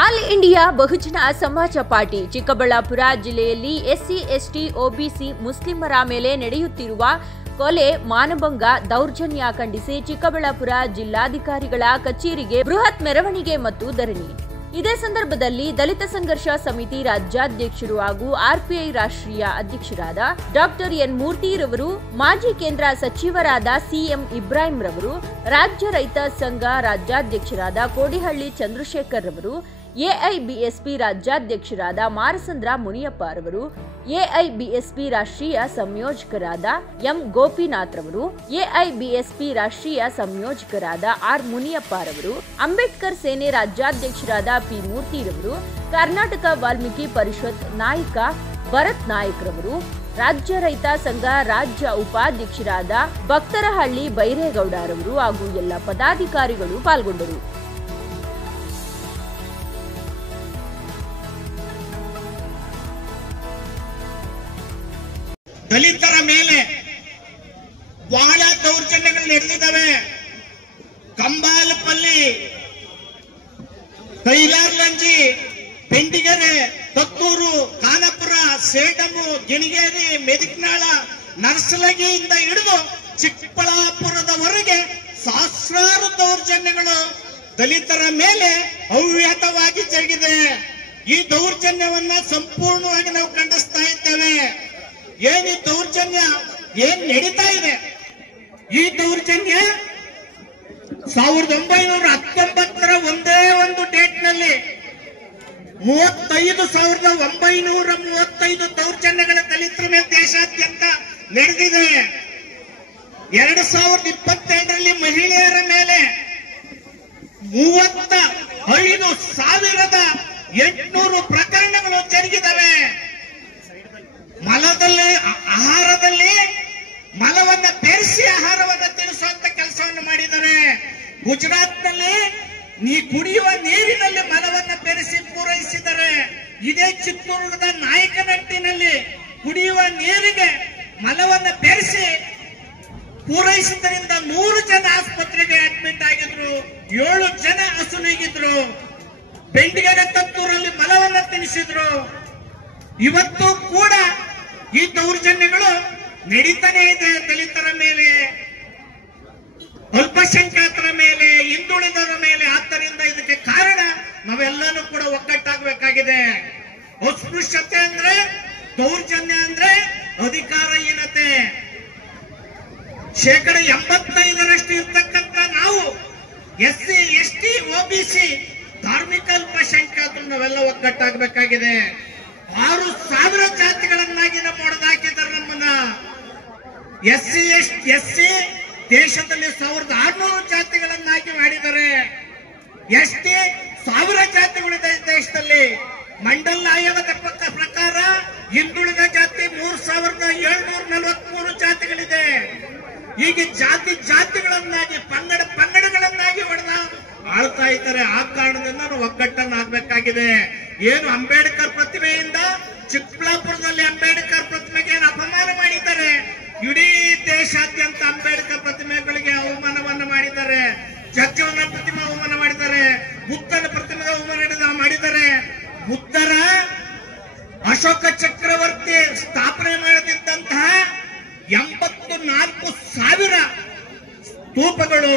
All India ಬಹುಜನ ಸಮಾಜ party Chikkaballapur ಜಿಲ್ಲೆಯಲ್ಲಿ SC ST OBC ಮುಸ್ಲಿಮರ ಮೇಲೆ ನಡೆಯುತ್ತಿರುವ ಕೊಲೆ ಮಾನಭಂಗ ದೌರ್ಜನ್ಯ ಖಂಡಿಸಿ ಚಿಕ್ಕಬಳ್ಳಾಪುರ ಜಿಲ್ಲಾಧಿಕಾರಿಗಳ ಕಚೇರಿಗೆ ಬೃಹತ್ ಮೆರವಣಿಗೆ ಮತ್ತು ಧರಣಿ. ಇದೇ ಸಂದರ್ಭದಲ್ಲಿ ದಲಿತ ಸಂಘರ್ಷ ಸಮಿತಿ ರಾಜ್ಯಾಧ್ಯಕ್ಷರು ಹಾಗೂ ಆರ್ಪಿಐ ರಾಷ್ಟ್ರೀಯ ಅಧ್ಯಕ್ಷರಾದ ಡಾಕ್ಟರ್ ಎನ್ ಮೂರ್ತಿರವರು, ಮಾಜಿ ಕೇಂದ್ರ ಸಚಿವರಾದ ಸಿಎಂ ಇಬ್ರಾಹಿಂ ರವರು, ರಾಜ್ಯ ರೈತ ಸಂಘ ರಾಜ್ಯಾಧ್ಯಕ್ಷರಾದ ಕೋಡಿಹಳ್ಳಿ ಚಂದ್ರಶೇಖರ್ ರವರು, ಎಐಬಿಎಸ್ಪಿ ರಾಜ್ಯಾಧ್ಯಕ್ಷರಾದ ಮಾರಸಂದ್ರ ಮುನಿಯಪ್ಪ ರವರು, ಎಐಬಿಎಸ್ಪಿ ರಾಷ್ಟ್ರೀಯ ಸಂಯೋಜಕರಾದ ಎಂ ಗೋಪಿನಾಥ್ ರವರು, ಎಐಬಿಎಸ್ಪಿ ರಾಷ್ಟ್ರೀಯ ಸಂಯೋಜಕರಾದ ಆರ್ ಮುನಿಯಪ್ಪ ರವರು, ಅಂಬೇಡ್ಕರ್ ಸೇನೆ ರಾಜ್ಯಾಧ್ಯಕ್ಷರಾದ ಪಿ ಮೂರ್ತಿರವರು, ಕರ್ನಾಟಕ ವಾಲ್ಮೀಕಿ ಪರಿಷತ್ ನಾಯಕ ಭರತ್ ನಾಯಕ್ ರವರು, ರಾಜ್ಯ ರೈತ ಸಂಘ ರಾಜ್ಯ ಉಪಾಧ್ಯಕ್ಷರಾದ ಭಕ್ತರಹಳ್ಳಿ ಬೈರೇಗೌಡರವರು ಹಾಗೂ ಎಲ್ಲ ಪದಾಧಿಕಾರಿಗಳು ಪಾಲ್ಗೊಂಡರು. ದಲಿತರ ಮೇಲೆ ಬಹಳ ದೌರ್ಜನ್ಯಗಳು ನಡೆದಿದ್ದಾವೆ. ಕಂಬಾಲಪಲ್ಲಿ, ಕೈಲಾರ್ಲಂಜಿ, ಪೆಂಡಿಗೆರೆ, ತತ್ತೂರು, ಖಾನಾಪುರ, ಸೇಡಮು, ಗಿಣಿಗೇರಿ, ಮೆದಿಕ್ನಾಳ, ನರ್ಸಲಗಿಯಿಂದ ಹಿಡಿದು ಚಿಕ್ಕಬಳ್ಳಾಪುರದವರೆಗೆ ಸಹಸ್ರಾರು ದೌರ್ಜನ್ಯಗಳು ದಲಿತರ ಮೇಲೆ ಅವ್ಯಾತವಾಗಿ ಜರುಗಿದೆ. ಈ ದೌರ್ಜನ್ಯವನ್ನ ಸಂಪೂರ್ಣವಾಗಿ ನಾವು ಖಂಡಿಸ್ತಾ ಇದ್ದೇವೆ. ಈ ದೌರ್ಜನ್ಯ ಏನ್ ನಡೀತಾ ಇದೆ? ಈ ದೌರ್ಜನ್ಯ 1919 ಒಂದೇ ಒಂದು ಡೇಟ್ ನಲ್ಲಿ 35,935 ದೌರ್ಜನ್ಯಗಳ ದಲಿತರ ಮೇಲೆ ದೇಶಾದ್ಯಂತ ನಡೆದಿದೆ. 2022ರಲ್ಲಿ ಮಹಿಳೆಯರ ಮೇಲೆ 35,800 ಪ್ರಕರಣಗಳು ಜರುಗಿದವೆ. ಆಹಾರದಲ್ಲಿ ಮಲವನ್ನ ಬೆರೆಸಿ ಆಹಾರವನ್ನ ತಿಳಿಸುವಂತ ಕೆಲಸವನ್ನು ಮಾಡಿದ್ದಾರೆ. ಗುಜರಾತ್ನಲ್ಲಿ ಕುಡಿಯುವ ನೀರಿನಲ್ಲಿ ಮಲವನ್ನ ಬೆರೆಸಿ ಪೂರೈಸಿದ್ದಾರೆ. ಇದೇ ಚಿತ್ರದುರ್ಗದ ನಾಯಕನಹಟ್ಟಿನಲ್ಲಿ ಕುಡಿಯುವ ನೀರಿಗೆ ಮಲವನ್ನ ಬೆರೆಸಿ ಪೂರೈಸಿದ್ದರಿಂದ 100 ಜನ ಆಸ್ಪತ್ರೆಗೆ ಅಡ್ಮಿಟ್ ಆಗಿದ್ರು, 7 ಜನ ಅಸುನೀಗಿದ್ರು. ಬೆಂಡಿಗೆರೆ ತತ್ತೂರಲ್ಲಿ ಮಲವನ್ನ ತಿನ್ನಿಸಿದ್ರು. ಇವತ್ತು ಕೂಡ ಈ ದೌರ್ಜನ್ಯಗಳು ನಡೀತಾನೆ ಇದೆ. ದಲಿತರ ಮೇಲೆ, ಅಲ್ಪಸಂಖ್ಯಾತರ ಮೇಲೆ, ಹಿಂದುಳಿದವರ ಮೇಲೆ. ಆದ್ದರಿಂದ ಇದಕ್ಕೆ ಕಾರಣ ನಾವೆಲ್ಲರೂ ಕೂಡ ಒಗ್ಗಟ್ಟಾಗಬೇಕಾಗಿದೆ. ಅಸ್ಪೃಶ್ಯತೆ ಅಂದ್ರೆ, ದೌರ್ಜನ್ಯ ಅಂದ್ರೆ ಅಧಿಕಾರಹೀನತೆ. 85% ಇರ್ತಕ್ಕಂಥ ನಾವು ಎಸ್ಸಿ ಎಸ್ಟಿ ಒಬಿಸಿ ಧಾರ್ಮಿಕ ಅಲ್ಪಸಂಖ್ಯಾತರು ನಾವೆಲ್ಲ ಒಗ್ಗಟ್ಟಾಗಬೇಕಾಗಿದೆ. 6,000 ಜಾತಿಗಳನ್ನಾಗಿ ಹೊಡೆದಾಕಿದ್ದಾರೆ ನಮ್ಮನ್ನ. ಎಸ್ಸಿ ದೇಶದಲ್ಲಿ 1,600 ಜಾತಿಗಳನ್ನಾಗಿ ಮಾಡಿದ್ದಾರೆ. ಎಸ್ಟಿ 1000 ಜಾತಿಗಳಿದೆ ದೇಶದಲ್ಲಿ. ಮಂಡಲ್ ಆಯೋಗದ ಪ್ರಕಾರ ಹಿಂದುಳಿದ ಜಾತಿ 3,743 ಜಾತಿಗಳಿದೆ. ಹೀಗೆ ಜಾತಿಗಳನ್ನಾಗಿ ಪಂಗಡಗಳನ್ನಾಗಿ ಹೊಡೆದ ಆಳ್ತಾ ಇದ್ದಾರೆ. ಆ ಕಾರಣದಿಂದ ನಾವು ಒಗ್ಗಟ್ಟನ್ನಾಗಬೇಕಾಗಿದೆ. ಏನು ಅಂಬೇಡ್ಕರ್ ಪ್ರತಿಮೆಯಿಂದ ಚಿಕ್ಕಬಳ್ಳಾಪುರದಲ್ಲಿ ಅಂಬೇಡ್ಕರ್ ಪ್ರತಿಮೆಗೆ ಅಪಮಾನ ಮಾಡಿದ್ದಾರೆ. ಇಡೀ ದೇಶಾದ್ಯಂತ ಅಂಬೇಡ್ಕರ್ ಪ್ರತಿಮೆಗಳಿಗೆ ಅವಮಾನವನ್ನು ಮಾಡಿದ್ದಾರೆ. ಜಗ್ಜೀವನ ಪ್ರತಿಮೆ ಅವಮಾನ ಮಾಡಿದ್ದಾರೆ. ಬುದ್ಧನ ಪ್ರತಿಮೆಗೆ ಅವಮಾನ ಮಾಡಿದ್ದಾರೆ. ಬುದ್ಧರ ಅಶೋಕ ಚಕ್ರವರ್ತಿ ಸ್ಥಾಪನೆ ಮಾಡದಿದ್ದಂತಹ 84,000 ಸ್ತೂಪಗಳು,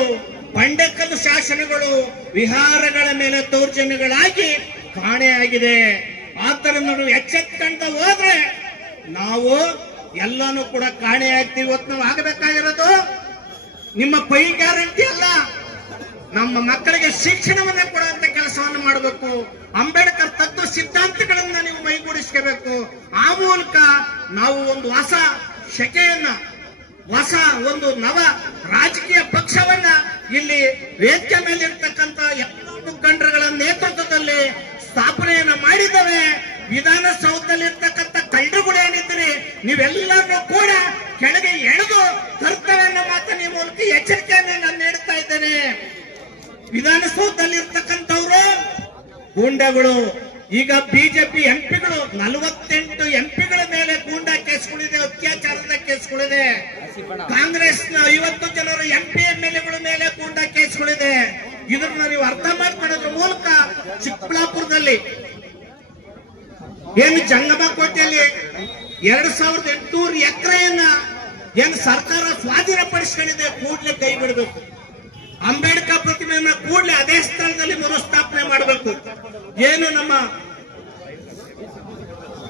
ಬಂಡೆಕಲ್ಲು ಶಾಸನಗಳು, ವಿಹಾರಗಳ ಮೇಲೆ ದೌರ್ಜನ್ಯಗಳಾಗಿ ಕಾಣೆಯಾಗಿದೆ. ಆದ್ದರಿಂದ ನಾವು ಎಚ್ಚೆತ್ಕೊಂಡ ಹೋದ್ರೆ ನಾವು ಎಲ್ಲಾನು ಕೂಡ ಕಾಣೆಯಾಗ್ತೀವಿ. ಇವತ್ತು ನಾವು ಆಗಬೇಕಾಗಿರೋದು ನಿಮ್ಮ ಪೈ ಗ್ಯಾರಂಟಿ ಅಲ್ಲ, ನಮ್ಮ ಮಕ್ಕಳಿಗೆ ಶಿಕ್ಷಣವನ್ನ ಕೊಡುವಂತ ಕೆಲಸವನ್ನು ಮಾಡಬೇಕು. ಅಂಬೇಡ್ಕರ್ ತತ್ವ ಸಿದ್ಧಾಂತಗಳನ್ನ ನೀವು ಮೈಗೂಡಿಸ್ಕೋಬೇಕು. ಆ ಮೂಲಕ ನಾವು ಒಂದು ಹೊಸ ಶಕೆಯನ್ನ, ಹೊಸ ಒಂದು ನವ ರಾಜಕೀಯ ಪಕ್ಷವನ್ನ ಇಲ್ಲಿ ವೇದಿಕೆ ಮೇಲೆ ಇರ್ತಕ್ಕಂಥ ಎಲ್ಲ ಮುಖಂಡರುಗಳ ನೇತೃತ್ವದಲ್ಲಿ ಸ್ಥಾಪನೆಯನ್ನ ಮಾಡಿದ್ದೇವೆ. ವಿಧಾನಸೌಧದಲ್ಲಿ ಇರ್ತಕ್ಕಂಥ ಕಳ್ಳರುಗಳೇನಿದ್ರಿ ನೀವೆಲ್ಲರೂ ಕೂಡ ಕೆಳಗೆ ಎಳೆದು ತರ್ತವೆ ಅನ್ನೋ ಮಾತನ್ನ ಈ ಮೂಲಕ ಎಚ್ಚರಿಕೆಯನ್ನು ನಾನು ನೀಡುತ್ತಾ ಇದ್ದೇನೆ. ವಿಧಾನಸೌಧದಲ್ಲಿ ಇರ್ತಕ್ಕಂಥವ್ರು ಗೂಂಡಗಳು. ಈಗ ಬಿಜೆಪಿ ಎಂಪಿಗಳು 48 ಎಂಪಿಗಳ ಮೇಲೆ ಗೂಂಡಾ ಕೇಸ್ಗಳಿದೆ, ಅತ್ಯಾಚಾರದ ಕೇಸ್ಗಳಿದೆ. ಕಾಂಗ್ರೆಸ್ನ 50 ಜನರು ಎಂಪಿ ಎಂಎಲ್ಎಗಳ ಮೇಲೆ ಗೂಂಡಾ ಕೇಸ್ಗಳಿದೆ. ಇದನ್ನ ನೀವು ಅರ್ಥ ಮಾಡ್ಕೊಳ್ಳೋದ್ರ ಮೂಲಕ ಚಿಕ್ಕಬಳ್ಳಾಪುರದಲ್ಲಿ ಚಿಕ್ಕಬಳ್ಳಾಪುರದಲ್ಲಿ ಏನು ಜಂಗಮ ಕೋಟೆಯಲ್ಲಿ 2800 ಎಕರೆಯನ್ನ ಏನು ಸರ್ಕಾರ ಸ್ವಾಧೀನಪಡಿಸಿಕೊಂಡಿದೆ, ಕೂಡಲೇ ಕೈ ಬಿಡಬೇಕು. ಅಂಬೇಡ್ಕರ್ ಪ್ರತಿಮೆಯನ್ನ ಕೂಡಲೇ ಅದೇ ಸ್ಥಳದಲ್ಲಿ ಮರುಸ್ಥಾಪನೆ ಮಾಡಬೇಕು. ಏನು ನಮ್ಮ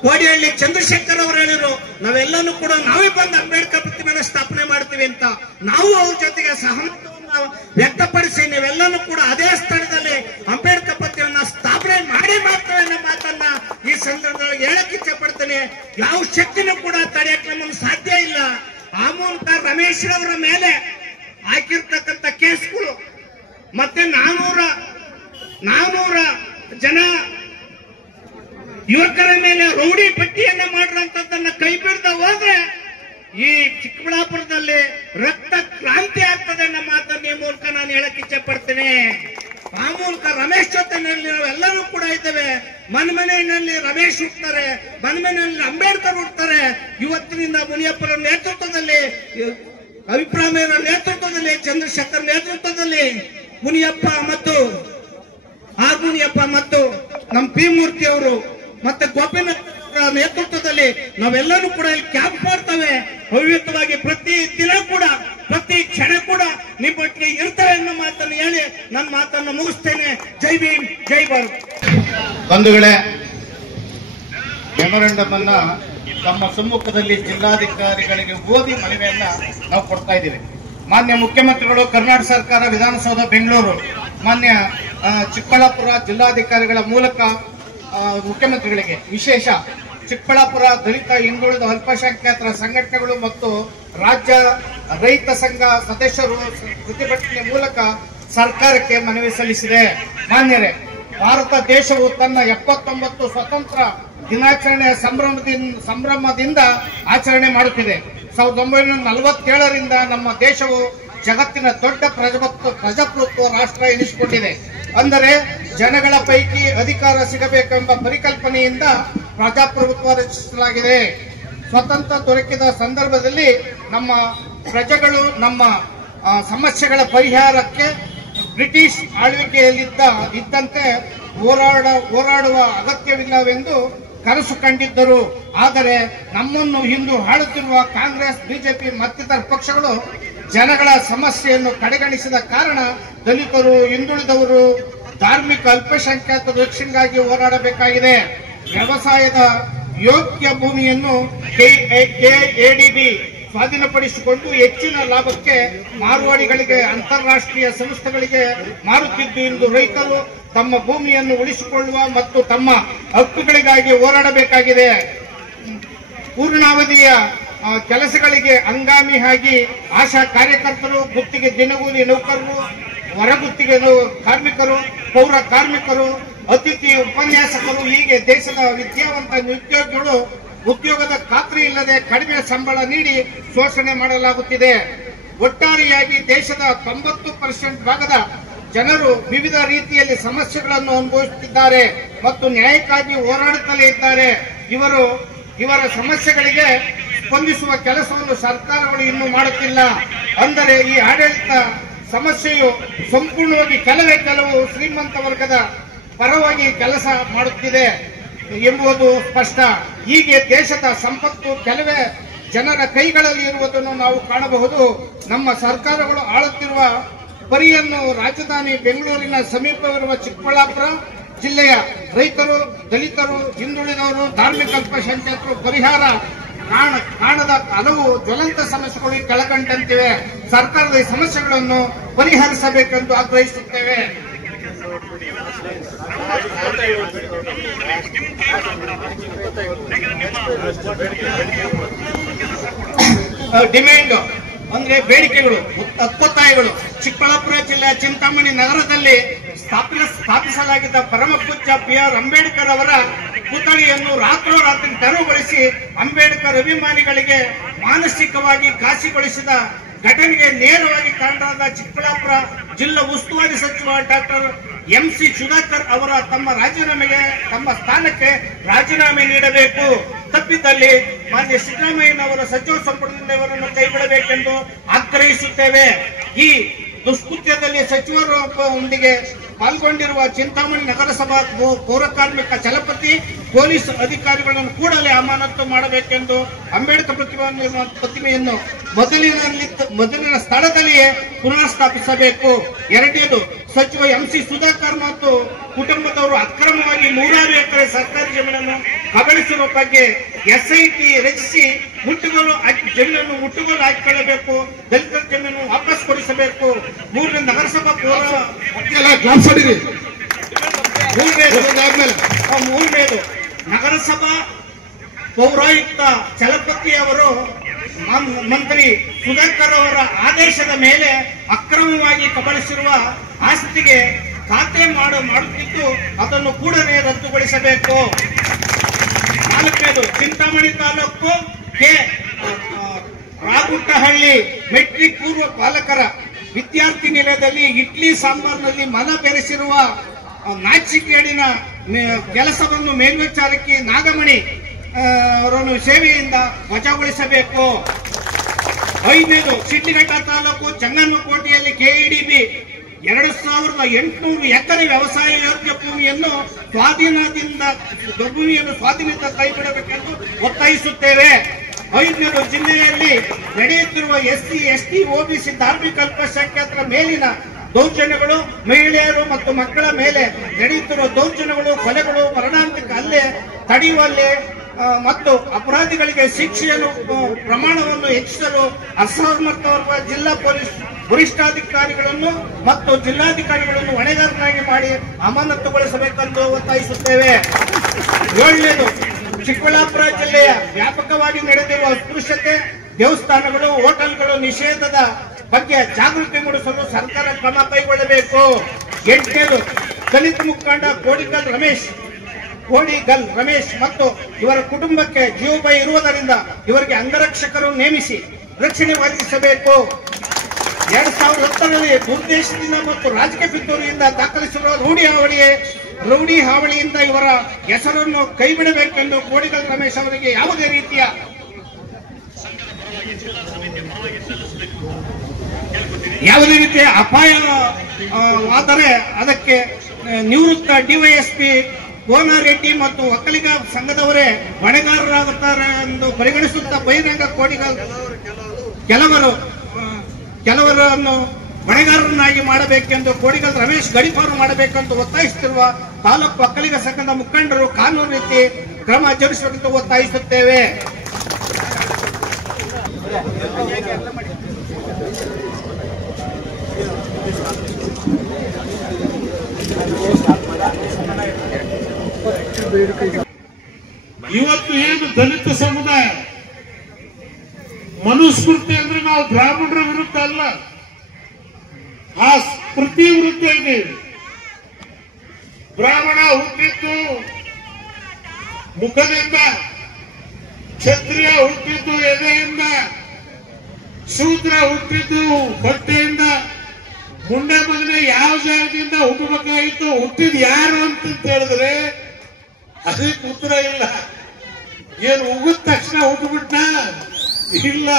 ಕೋಡಿಹಳ್ಳಿ ಚಂದ್ರಶೇಖರ್ ಅವರು ಹೇಳಿದ್ರು, ನಾವೆಲ್ಲನೂ ಕೂಡ ನಾವೇ ಬಂದು ಅಂಬೇಡ್ಕರ್ ಪ್ರತಿಮೆಯನ್ನು ಸ್ಥಾಪನೆ ಮಾಡ್ತೀವಿ ಅಂತ. ನಾವು ಅವ್ರ ಜೊತೆಗೆ ಸಹಮತವನ್ನು ವ್ಯಕ್ತಪಡಿಸಿ ನೀವೆಲ್ಲನೂ ಕೂಡ ಅದೇ ಸ್ಥಳದಲ್ಲಿ ಅಂಬೇಡ್ಕರ್ ಪ್ರತಿಮೆಯನ್ನ ಸ್ಥಾಪನೆ ಮಾಡಿ ಮಾಡ್ತೇವೆ ಅನ್ನೋ ಮಾತನ್ನ ಈ ಸಂದರ್ಭದಲ್ಲಿ ಹೇಳಕ್ ಇಚ್ಛೆ ಪಡ್ತೇನೆ. ಯಾವ ಶಕ್ತಿನೂ ಕೂಡ ತಡೆಯಕ್ಕೆ ನಮ್ಮನ್ನು ಸಾಧ್ಯ ಇಲ್ಲ. ಆ ಮೂಲಕ ರಮೇಶ್ ಅವರ ಮೇಲೆ ಹಾಕಿರ್ತಕ್ಕಂಥ ಕೇಸ್ಗಳು ಮತ್ತೆ 400 ಜನ ಯುವಕರ ಮೇಲೆ ರೌಡಿ ಪಟ್ಟಿಯನ್ನ ಮಾಡಿರುವಂತದ್ದನ್ನ ಕೈ ಬಿಡದ ಹೋದ್ರೆ ಈ ಚಿಕ್ಕಬಳ್ಳಾಪುರದಲ್ಲಿ ರಕ್ತ ಕ್ರಾಂತಿ ಆಗ್ತದೆ ಅನ್ನೋ ಮಾತನ್ನ ಈ ಮೂಲಕ ನಾನು ಹೇಳಕ್ ಇಚ್ಛೆ ಪಡ್ತೇನೆ. ಆ ಮೂಲಕ ರಮೇಶ್ ಜೊತೆನಲ್ಲಿ ನಾವೆಲ್ಲರೂ ಕೂಡ ಇದ್ದೇವೆ. ಮನೆಯಲ್ಲಿ ರಮೇಶ್ ಹುಡ್ತಾರೆ, ಮನೆಯಲ್ಲಿ ಅಂಬೇಡ್ಕರ್ ಹುಡ್ತಾರೆ. ಇವತ್ತಿನಿಂದ ಮುನಿಯಪ್ಪರ ನೇತೃತ್ವದಲ್ಲಿ, ಅಭಿಪ್ರಾಯರ ನೇತೃತ್ವದಲ್ಲಿ, ಚಂದ್ರಶೇಖರ್ ನೇತೃತ್ವದಲ್ಲಿ ಮುನಿಯಪ್ಪ ಮತ್ತು ನಮ್ಮ ಪಿ ಮೂರ್ತಿ ಅವರು ಮತ್ತೆ ಗೋಪಿನಾಥ್ ನೇತೃತ್ವದಲ್ಲಿ ನಾವೆಲ್ಲರೂ ಕೂಡ ಇಲ್ಲಿ ಕ್ಯಾಂಪ್ ಮಾಡ್ತೇವೆ. ಅವಿಯುತವಾಗಿ ಪ್ರತಿ ದಿನ ಕೂಡ ಪ್ರತಿ ಕ್ಷಣ ಕೂಡ ನಿಮ್ಮೊಟ್ಟಿಗೆ ಇರ್ತಾರೆ ಅನ್ನೋ ಮಾತನ್ನು ಹೇಳಿ ನನ್ನ ಮಾತನ್ನು ಮುಗಿಸ್ತೇನೆ. ಜೈ ಭೀಮ್, ಜೈ ಭಾರತ್. ಬಂಧುಗಳೇ, ಮೆಮೊರಂಡಮ್ ಅನ್ನ ತಮ್ಮ ಸಮ್ಮುಖದಲ್ಲಿ ಜಿಲ್ಲಾಧಿಕಾರಿಗಳಿಗೆ ಓದಿ ಮನವಿಯನ್ನ ನಾವು ಕೊಡ್ತಾ ಇದ್ದೀವಿ. ಮಾನ್ಯ ಮುಖ್ಯಮಂತ್ರಿಗಳು, ಕರ್ನಾಟಕ ಸರ್ಕಾರ, ವಿಧಾನಸೌಧ ಬೆಂಗಳೂರು, ಮಾನ್ಯ ಚಿಕ್ಕಬಳ್ಳಾಪುರ ಜಿಲ್ಲಾಧಿಕಾರಿಗಳ ಮೂಲಕ ಮುಖ್ಯಮಂತ್ರಿಗಳಿಗೆ ವಿಶೇಷ ಚಿಕ್ಕಬಳ್ಳಾಪುರ ದಲಿತ, ಹಿಂದುಳಿದ, ಅಲ್ಪಸಂಖ್ಯಾತರ ಸಂಘಟನೆಗಳು ಮತ್ತು ರಾಜ್ಯ ರೈತ ಸಂಘ ಸದಸ್ಯರು ಪ್ರತಿಭಟನೆ ಮೂಲಕ ಸರ್ಕಾರಕ್ಕೆ ಮನವಿ ಸಲ್ಲಿಸಿದೆ. ಮಾನ್ಯರೇ, ಭಾರತ ದೇಶವು ತನ್ನ 79 ಸ್ವತಂತ್ರ ದಿನಾಚರಣೆಯ ಸಂಭ್ರಮದಿಂದ ಆಚರಣೆ ಮಾಡುತ್ತಿದೆ. 1947ರಿಂದ ನಮ್ಮ ದೇಶವು ಜಗತ್ತಿನ ದೊಡ್ಡ ಪ್ರಜಾಪ್ರಭುತ್ವ ರಾಷ್ಟ್ರ ಎನಿಸಿಕೊಂಡಿದೆ. ಅಂದರೆ ಜನಗಳ ಪೈಕಿ ಅಧಿಕಾರ ಸಿಗಬೇಕೆಂಬ ಪರಿಕಲ್ಪನೆಯಿಂದ ಪ್ರಜಾಪ್ರಭುತ್ವ ರಚಿಸಲಾಗಿದೆ. ಸ್ವತಂತ್ರ ದೊರಕಿದ ಸಂದರ್ಭದಲ್ಲಿ ನಮ್ಮ ಪ್ರಜೆಗಳು ನಮ್ಮ ಸಮಸ್ಯೆಗಳ ಪರಿಹಾರಕ್ಕೆ ಬ್ರಿಟಿಷ್ ಆಳ್ವಿಕೆಯಲ್ಲಿದ್ದಂತೆ ಹೋರಾಡುವ ಅಗತ್ಯವಿಲ್ಲವೆಂದು ಕನಸು ಕಂಡಿದ್ದರು. ಆದರೆ ನಮ್ಮನ್ನು ಇಂದು ಆಳುತ್ತಿರುವ ಕಾಂಗ್ರೆಸ್, ಬಿಜೆಪಿ ಮತ್ತಿತರ ಪಕ್ಷಗಳು ಜನಗಳ ಸಮಸ್ಯೆಯನ್ನು ಕಡೆಗಣಿಸಿದ ಕಾರಣ ದಲಿತರು, ಹಿಂದುಳಿದವರು, ಧಾರ್ಮಿಕ ಅಲ್ಪಸಂಖ್ಯಾತರ ರಕ್ಷಣೆಗಾಗಿ ಹೋರಾಡಬೇಕಾಗಿದೆ. ವ್ಯವಸಾಯದ ಯೋಗ್ಯ ಭೂಮಿಯನ್ನು ಕೆಎಡಿಬಿ ಸ್ವಾಧೀನಪಡಿಸಿಕೊಂಡು ಹೆಚ್ಚಿನ ಲಾಭಕ್ಕೆ ಮಾರುವಾಡಿಗಳಿಗೆ, ಅಂತಾರಾಷ್ಟ್ರೀಯ ಸಂಸ್ಥೆಗಳಿಗೆ ಮಾರುತ್ತಿದ್ದು ಇಂದು ರೈತರು ತಮ್ಮ ಭೂಮಿಯನ್ನು ಉಳಿಸಿಕೊಳ್ಳುವ ಮತ್ತು ತಮ್ಮ ಹಕ್ಕುಗಳಿಗಾಗಿ ಹೋರಾಡಬೇಕಾಗಿದೆ. ಪೂರ್ಣಾವಧಿಯ ಕೆಲಸಗಳಿಗೆ ಹಂಗಾಮಿಯಾಗಿ ಆಶಾ ಕಾರ್ಯಕರ್ತರು, ಗುತ್ತಿಗೆ ದಿನಗೂಲಿ ನೌಕರರು, ಹೊರಗುತ್ತಿಗೆ ಕಾರ್ಮಿಕರು, ಪೌರ ಕಾರ್ಮಿಕರು, ಅತಿಥಿ ಉಪನ್ಯಾಸಕರು, ಹೀಗೆ ದೇಶದ ವಿದ್ಯಾವಂತ ನಿರುದ್ಯೋಗಿಗಳು ಉದ್ಯೋಗದ ಖಾತ್ರಿ ಇಲ್ಲದೆ ಕಡಿಮೆ ಸಂಬಳ ನೀಡಿ ಶೋಷಣೆ ಮಾಡಲಾಗುತ್ತಿದೆ. ಒಟ್ಟಾರೆಯಾಗಿ ದೇಶದ 90% ಭಾಗದ ಜನರು ವಿವಿಧ ರೀತಿಯಲ್ಲಿ ಸಮಸ್ಯೆಗಳನ್ನು ಅನುಭವಿಸುತ್ತಿದ್ದಾರೆ ಮತ್ತು ನ್ಯಾಯಕ್ಕಾಗಿ ಹೋರಾಡುತ್ತಲೇ ಇದ್ದಾರೆ. ಇವರ ಸಮಸ್ಯೆಗಳಿಗೆ ಸ್ಪಂದಿಸುವ ಕೆಲಸವನ್ನು ಸರ್ಕಾರಗಳು ಇನ್ನೂ ಮಾಡುತ್ತಿಲ್ಲ. ಅಂದರೆ ಈ ಆಡಳಿತ ಸಮಸ್ಯೆಯು ಸಂಪೂರ್ಣವಾಗಿ ಕೆಲವು ಶ್ರೀಮಂತ ವರ್ಗದ ಪರವಾಗಿ ಕೆಲಸ ಮಾಡುತ್ತಿದೆ ಎಂಬುದು ಸ್ಪಷ್ಟ. ಹೀಗೆ ದೇಶದ ಸಂಪತ್ತು ಕೆಲವೇ ಜನರ ಕೈಗಳಲ್ಲಿ ಇರುವುದನ್ನು ನಾವು ಕಾಣಬಹುದು. ನಮ್ಮ ಸರ್ಕಾರಗಳು ಆಳುತ್ತಿರುವ ಪರಿಯನ್ನು ರಾಜಧಾನಿ ಬೆಂಗಳೂರಿನ ಸಮೀಪವಿರುವ ಚಿಕ್ಕಬಳ್ಳಾಪುರ ಜಿಲ್ಲೆಯ ರೈತರು, ದಲಿತರು, ಹಿಂದುಳಿದವರು, ಧಾರ್ಮಿಕ ಅಲ್ಪಸಂಖ್ಯಾತರು ಪರಿಹಾರ ಕಾಣದ ಹಲವು ಜ್ವಲಂತ ಸಮಸ್ಯೆಗಳು ಕೆಳಕಂಡಂತಿವೆ. ಸರ್ಕಾರದ ಈ ಸಮಸ್ಯೆಗಳನ್ನು ಪರಿಹರಿಸಬೇಕೆಂದು ಆಗ್ರಹಿಸುತ್ತೇವೆ. ಡಿಮ್ಯಾಂಡ್ ಅಂದ್ರೆ ಬೇಡಿಕೆಗಳು, ಒತ್ತಾಯಗಳು. ಚಿಕ್ಕಬಳ್ಳಾಪುರ ಜಿಲ್ಲೆಯ ಚಿಂತಾಮಣಿ ನಗರದಲ್ಲಿ ಸ್ಥಾಪಿಸಲಾಗಿದ್ದ ಪರಮ ಪೂಜ್ಯ ಬಿ.ಆರ್. ಅಂಬೇಡ್ಕರ್ ಅವರ ಪುತ್ಥಳಿಯನ್ನು ರಾತ್ರೋರಾತ್ರಿ ತೆರವುಗೊಳಿಸಿ ಅಂಬೇಡ್ಕರ್ ಅಭಿಮಾನಿಗಳಿಗೆ ಮಾನಸಿಕವಾಗಿ ಘಾಸಿಗೊಳಿಸಿದ ಘಟನೆಗೆ ನೇರವಾಗಿ ಕಾರಣರಾದ ಚಿಕ್ಕಬಳ್ಳಾಪುರ ಜಿಲ್ಲಾ ಉಸ್ತುವಾರಿ ಸಚಿವ ಡಾಕ್ಟರ್ ಎಂ.ಸಿ. ಸುಧಾಕರ್ ಅವರ ತಮ್ಮ ಸ್ಥಾನಕ್ಕೆ ರಾಜೀನಾಮೆ ನೀಡಬೇಕು. ತಪ್ಪಿದ್ದಲ್ಲಿ ಮಾನ್ಯ ಸಿದ್ದರಾಮಯ್ಯನವರ ಸಚಿವ ಸಂಪುಟದಿಂದ ಇವರನ್ನು ಕೈಬಿಡಬೇಕೆಂದು ಆಗ್ರಹಿಸುತ್ತೇವೆ. ಈ ದುಷ್ಕೃತ್ಯದಲ್ಲಿ ಸಚಿವರೊಂದಿಗೆ ಪಾಲ್ಗೊಂಡಿರುವ ಚಿಂತಾಮಣಿ ನಗರಸಭಾ ಪೌರಕಾರ್ಮಿಕ ಚಲಪತಿ ಪೊಲೀಸ್ ಅಧಿಕಾರಿಗಳನ್ನು ಕೂಡಲೇ ಅಮಾನತು ಮಾಡಬೇಕೆಂದು ಅಂಬೇಡ್ಕರ್ ಪ್ರತಿಮೆಯನ್ನು ಮೊದಲಿನ ಸ್ಥಳದಲ್ಲಿಯೇ ಪುನಃಸ್ಥಾಪಿಸಬೇಕು. ಎರಡನೇದು, ಸಚಿವ MC ಸುಧಾಕರ್ ಮತ್ತು ಕುಟುಂಬದವರು ಅಕ್ರಮವಾಗಿ 106 ಎಕರೆ ಸರ್ಕಾರಿ ಜಮೀನನ್ನು ಕಬಳಿಸಿರುವ ಬಗ್ಗೆ SIT ರಚಿಸಿ ಜಮೀನನ್ನು ಮುಟ್ಟುಗೋಲು ಹಾಕಿಕೊಳ್ಳಬೇಕು. ದಲಿತರ ಜಮೀನು ವಾಪಸ್ ಕೊಡಿಸಬೇಕು. ಮೂರನೇ, ನಗರಸಭಾ ಮೂರನೇದು, ನಗರಸಭಾ ಪೌರಾಯುಕ್ತ ಚಲಪತಿ ಅವರು ಮಂತ್ರಿ ಸುಧಾಕರ್ ಅವರ ಆದೇಶದ ಮೇಲೆ ಅಕ್ರಮವಾಗಿ ಕಬಳಿಸಿರುವ ಆಸ್ತಿಗೆ ಖಾತೆ ಮಾಡುತ್ತಿದ್ದು ಅದನ್ನು ಕೂಡಲೇ ರದ್ದುಗೊಳಿಸಬೇಕು. ನಾಲ್ಕನೇದು, ಚಿಂತಾಮಣಿ ತಾಲೂಕು ರಾಗುಟ್ಟಹಳ್ಳಿ ಮೆಟ್ರಿಕ್ ಪೂರ್ವ ಬಾಲಕರ ವಿದ್ಯಾರ್ಥಿ ನಿಲಯದಲ್ಲಿ ಇಡ್ಲಿ ಸಾಂಬಾರ್ನಲ್ಲಿ ಮನ ಬೆರೆಸಿರುವ ನಾಚಿಕೇಡಿನ ಕೆಲಸವನ್ನು ಮೇಲ್ವಿಚಾರಕಿ ನಾಗಮಣಿ ಅವರನ್ನು ಸೇವೆಯಿಂದ ವಜಾಗೊಳಿಸಬೇಕು. ಐದನೇದು, ಶಿಡ್ಲಘಟ್ಟ ತಾಲೂಕು ಚಂಗನಕೋಟೆಯಲ್ಲಿ KEDB 2800 ಎಕರೆ ವ್ಯವಸಾಯ ಯೋಗ್ಯ ಭೂಮಿಯನ್ನು ಸ್ವಾಧೀನದಿಂದ ಕೈಬಿಡಬೇಕೆಂದು ಒತ್ತಾಯಿಸುತ್ತೇವೆ. ಐದನೇದು, ಜಿಲ್ಲೆಯಲ್ಲಿ ನಡೆಯುತ್ತಿರುವ SC ST OBC ಧಾರ್ಮಿಕ ಅಲ್ಪಸಂಖ್ಯಾತರ ಮೇಲಿನ ದೌರ್ಜನ್ಯಗಳು, ಮಹಿಳೆಯರು ಮತ್ತು ಮಕ್ಕಳ ಮೇಲೆ ನಡೆಯುತ್ತಿರುವ ದೌರ್ಜನ್ಯಗಳು, ಕೊಲೆಗಳು, ಮರಣಾಂತಿಕ ಹಲ್ಲೆ ತಡೆಯುವಲ್ಲಿ ಮತ್ತು ಅಪರಾಧಿಗಳಿಗೆ ಶಿಕ್ಷೆಯನ್ನು ಪ್ರಮಾಣವನ್ನು ಹೆಚ್ಚಿಸಲು ಅಸಮರ್ಥವಾದ ಜಿಲ್ಲಾ ಪೊಲೀಸ್ ವರಿಷ್ಠಾಧಿಕಾರಿಗಳನ್ನು ಮತ್ತು ಜಿಲ್ಲಾಧಿಕಾರಿಗಳನ್ನು ಹೊಣೆಗಾರನಾಗಿ ಮಾಡಿ ಅಮಾನತುಗೊಳಿಸಬೇಕೆಂದು ಒತ್ತಾಯಿಸುತ್ತೇವೆ. ಏಳನೇದು, ಚಿಕ್ಕಬಳ್ಳಾಪುರ ಜಿಲ್ಲೆಯ ವ್ಯಾಪಕವಾಗಿ ನಡೆದಿರುವ ಅಸ್ಪೃಶ್ಯತೆ, ದೇವಸ್ಥಾನಗಳು, ಹೋಟೆಲ್ಗಳು ನಿಷೇಧದ ಬಗ್ಗೆ ಜಾಗೃತಿ ಮೂಡಿಸಲು ಸರ್ಕಾರ ಕ್ರಮ ಕೈಗೊಳ್ಳಬೇಕು. ಎಂಟನೇದು, ದಲಿತ ಮುಖಂಡ ಕೋಡಿಗಲ್ ರಮೇಶ್ ಮತ್ತು ಇವರ ಕುಟುಂಬಕ್ಕೆ ಜೀವಭಯ ಇರುವುದರಿಂದ ಇವರಿಗೆ ಅಂಗರಕ್ಷಕರು ನೇಮಿಸಿ ರಕ್ಷಣೆ ಒದಗಿಸಬೇಕು. 2010ರಲ್ಲಿ ದುರ್ದೇಶದಿಂದ ಮತ್ತು ರಾಜಕೀಯ ಪಿತೂರಿಯಿಂದ ದಾಖಲಿಸಿರುವ ರೌಡಿ ಹಾವಳಿಯಿಂದ ಇವರ ಹೆಸರನ್ನು ಕೈಬಿಡಬೇಕೆಂದು ಕೋಡಿಗಲ್ ರಮೇಶ್ ಅವರಿಗೆ ಯಾವುದೇ ರೀತಿಯ ಅಪಾಯವಾದರೆ ಅದಕ್ಕೆ ನಿವೃತ್ತ DYSP ಕೋನಾರೆಡ್ಡಿ ಮತ್ತು ಒಕ್ಕಲಿಗ ಸಂಘದವರೇ ಹೊಣೆಗಾರರಾಗುತ್ತಾರೆ ಎಂದು ಪರಿಗಣಿಸುತ್ತಾ ಬಹಿರಂಗ ಕೋಡಿಗಲ್ ಕೆಲವರನ್ನು ಹೊಣೆಗಾರರನ್ನಾಗಿ ಮಾಡಬೇಕೆಂದು ಕೋಡಿಗಲ್ ರಮೇಶ್ ಗಡೀಪಾರು ಮಾಡಬೇಕೆಂದು ಒತ್ತಾಯಿಸುತ್ತಿರುವ ತಾಲೂಕು ಒಕ್ಕಲಿಗ ಸಂಘದ ಮುಖಂಡರು ಕಾನೂನು ರೀತಿ ಕ್ರಮ ಜರುಗಿಸಬೇಕೆಂದು ಒತ್ತಾಯಿಸುತ್ತೇವೆ. ಇವತ್ತು ಏನು ದಲಿತ ಸಮುದಾಯ ಮನುಸ್ಮೃತಿ ಅಂದ್ರೆ ನಾವು ಬ್ರಾಹ್ಮಣರ ವಿರುದ್ಧ ಅಲ್ಲ, ಆ ಸ್ಮೃತಿ ವಿರುದ್ಧ ಇದ್ದೀವಿ. ಬ್ರಾಹ್ಮಣ ಹುಟ್ಟಿದ್ದು ಮುಖದಿಂದ, ಕ್ಷತ್ರಿಯ ಹುಟ್ಟಿದ್ದು ಎದೆಯಿಂದ, ಶೂದ್ರ ಹುಟ್ಟಿದ್ದು ಹೊಟ್ಟೆಯಿಂದ. ಮುಂಡೆ ಮಗನೇ ಯಾವ ಜಾಗದಿಂದ ಹುಟ್ಟಬೇಕಾಗಿತ್ತು, ಹುಟ್ಟಿದ್ ಯಾರು ಅಂತ ಹೇಳಿದ್ರೆ ಅದಕ್ಕೆ ಉತ್ತರ ಇಲ್ಲ. ಏನು ಉಗಿದ ತಕ್ಷಣ ಹುಟ್ಟುಬಿಟ್ನ? ಇಲ್ಲ.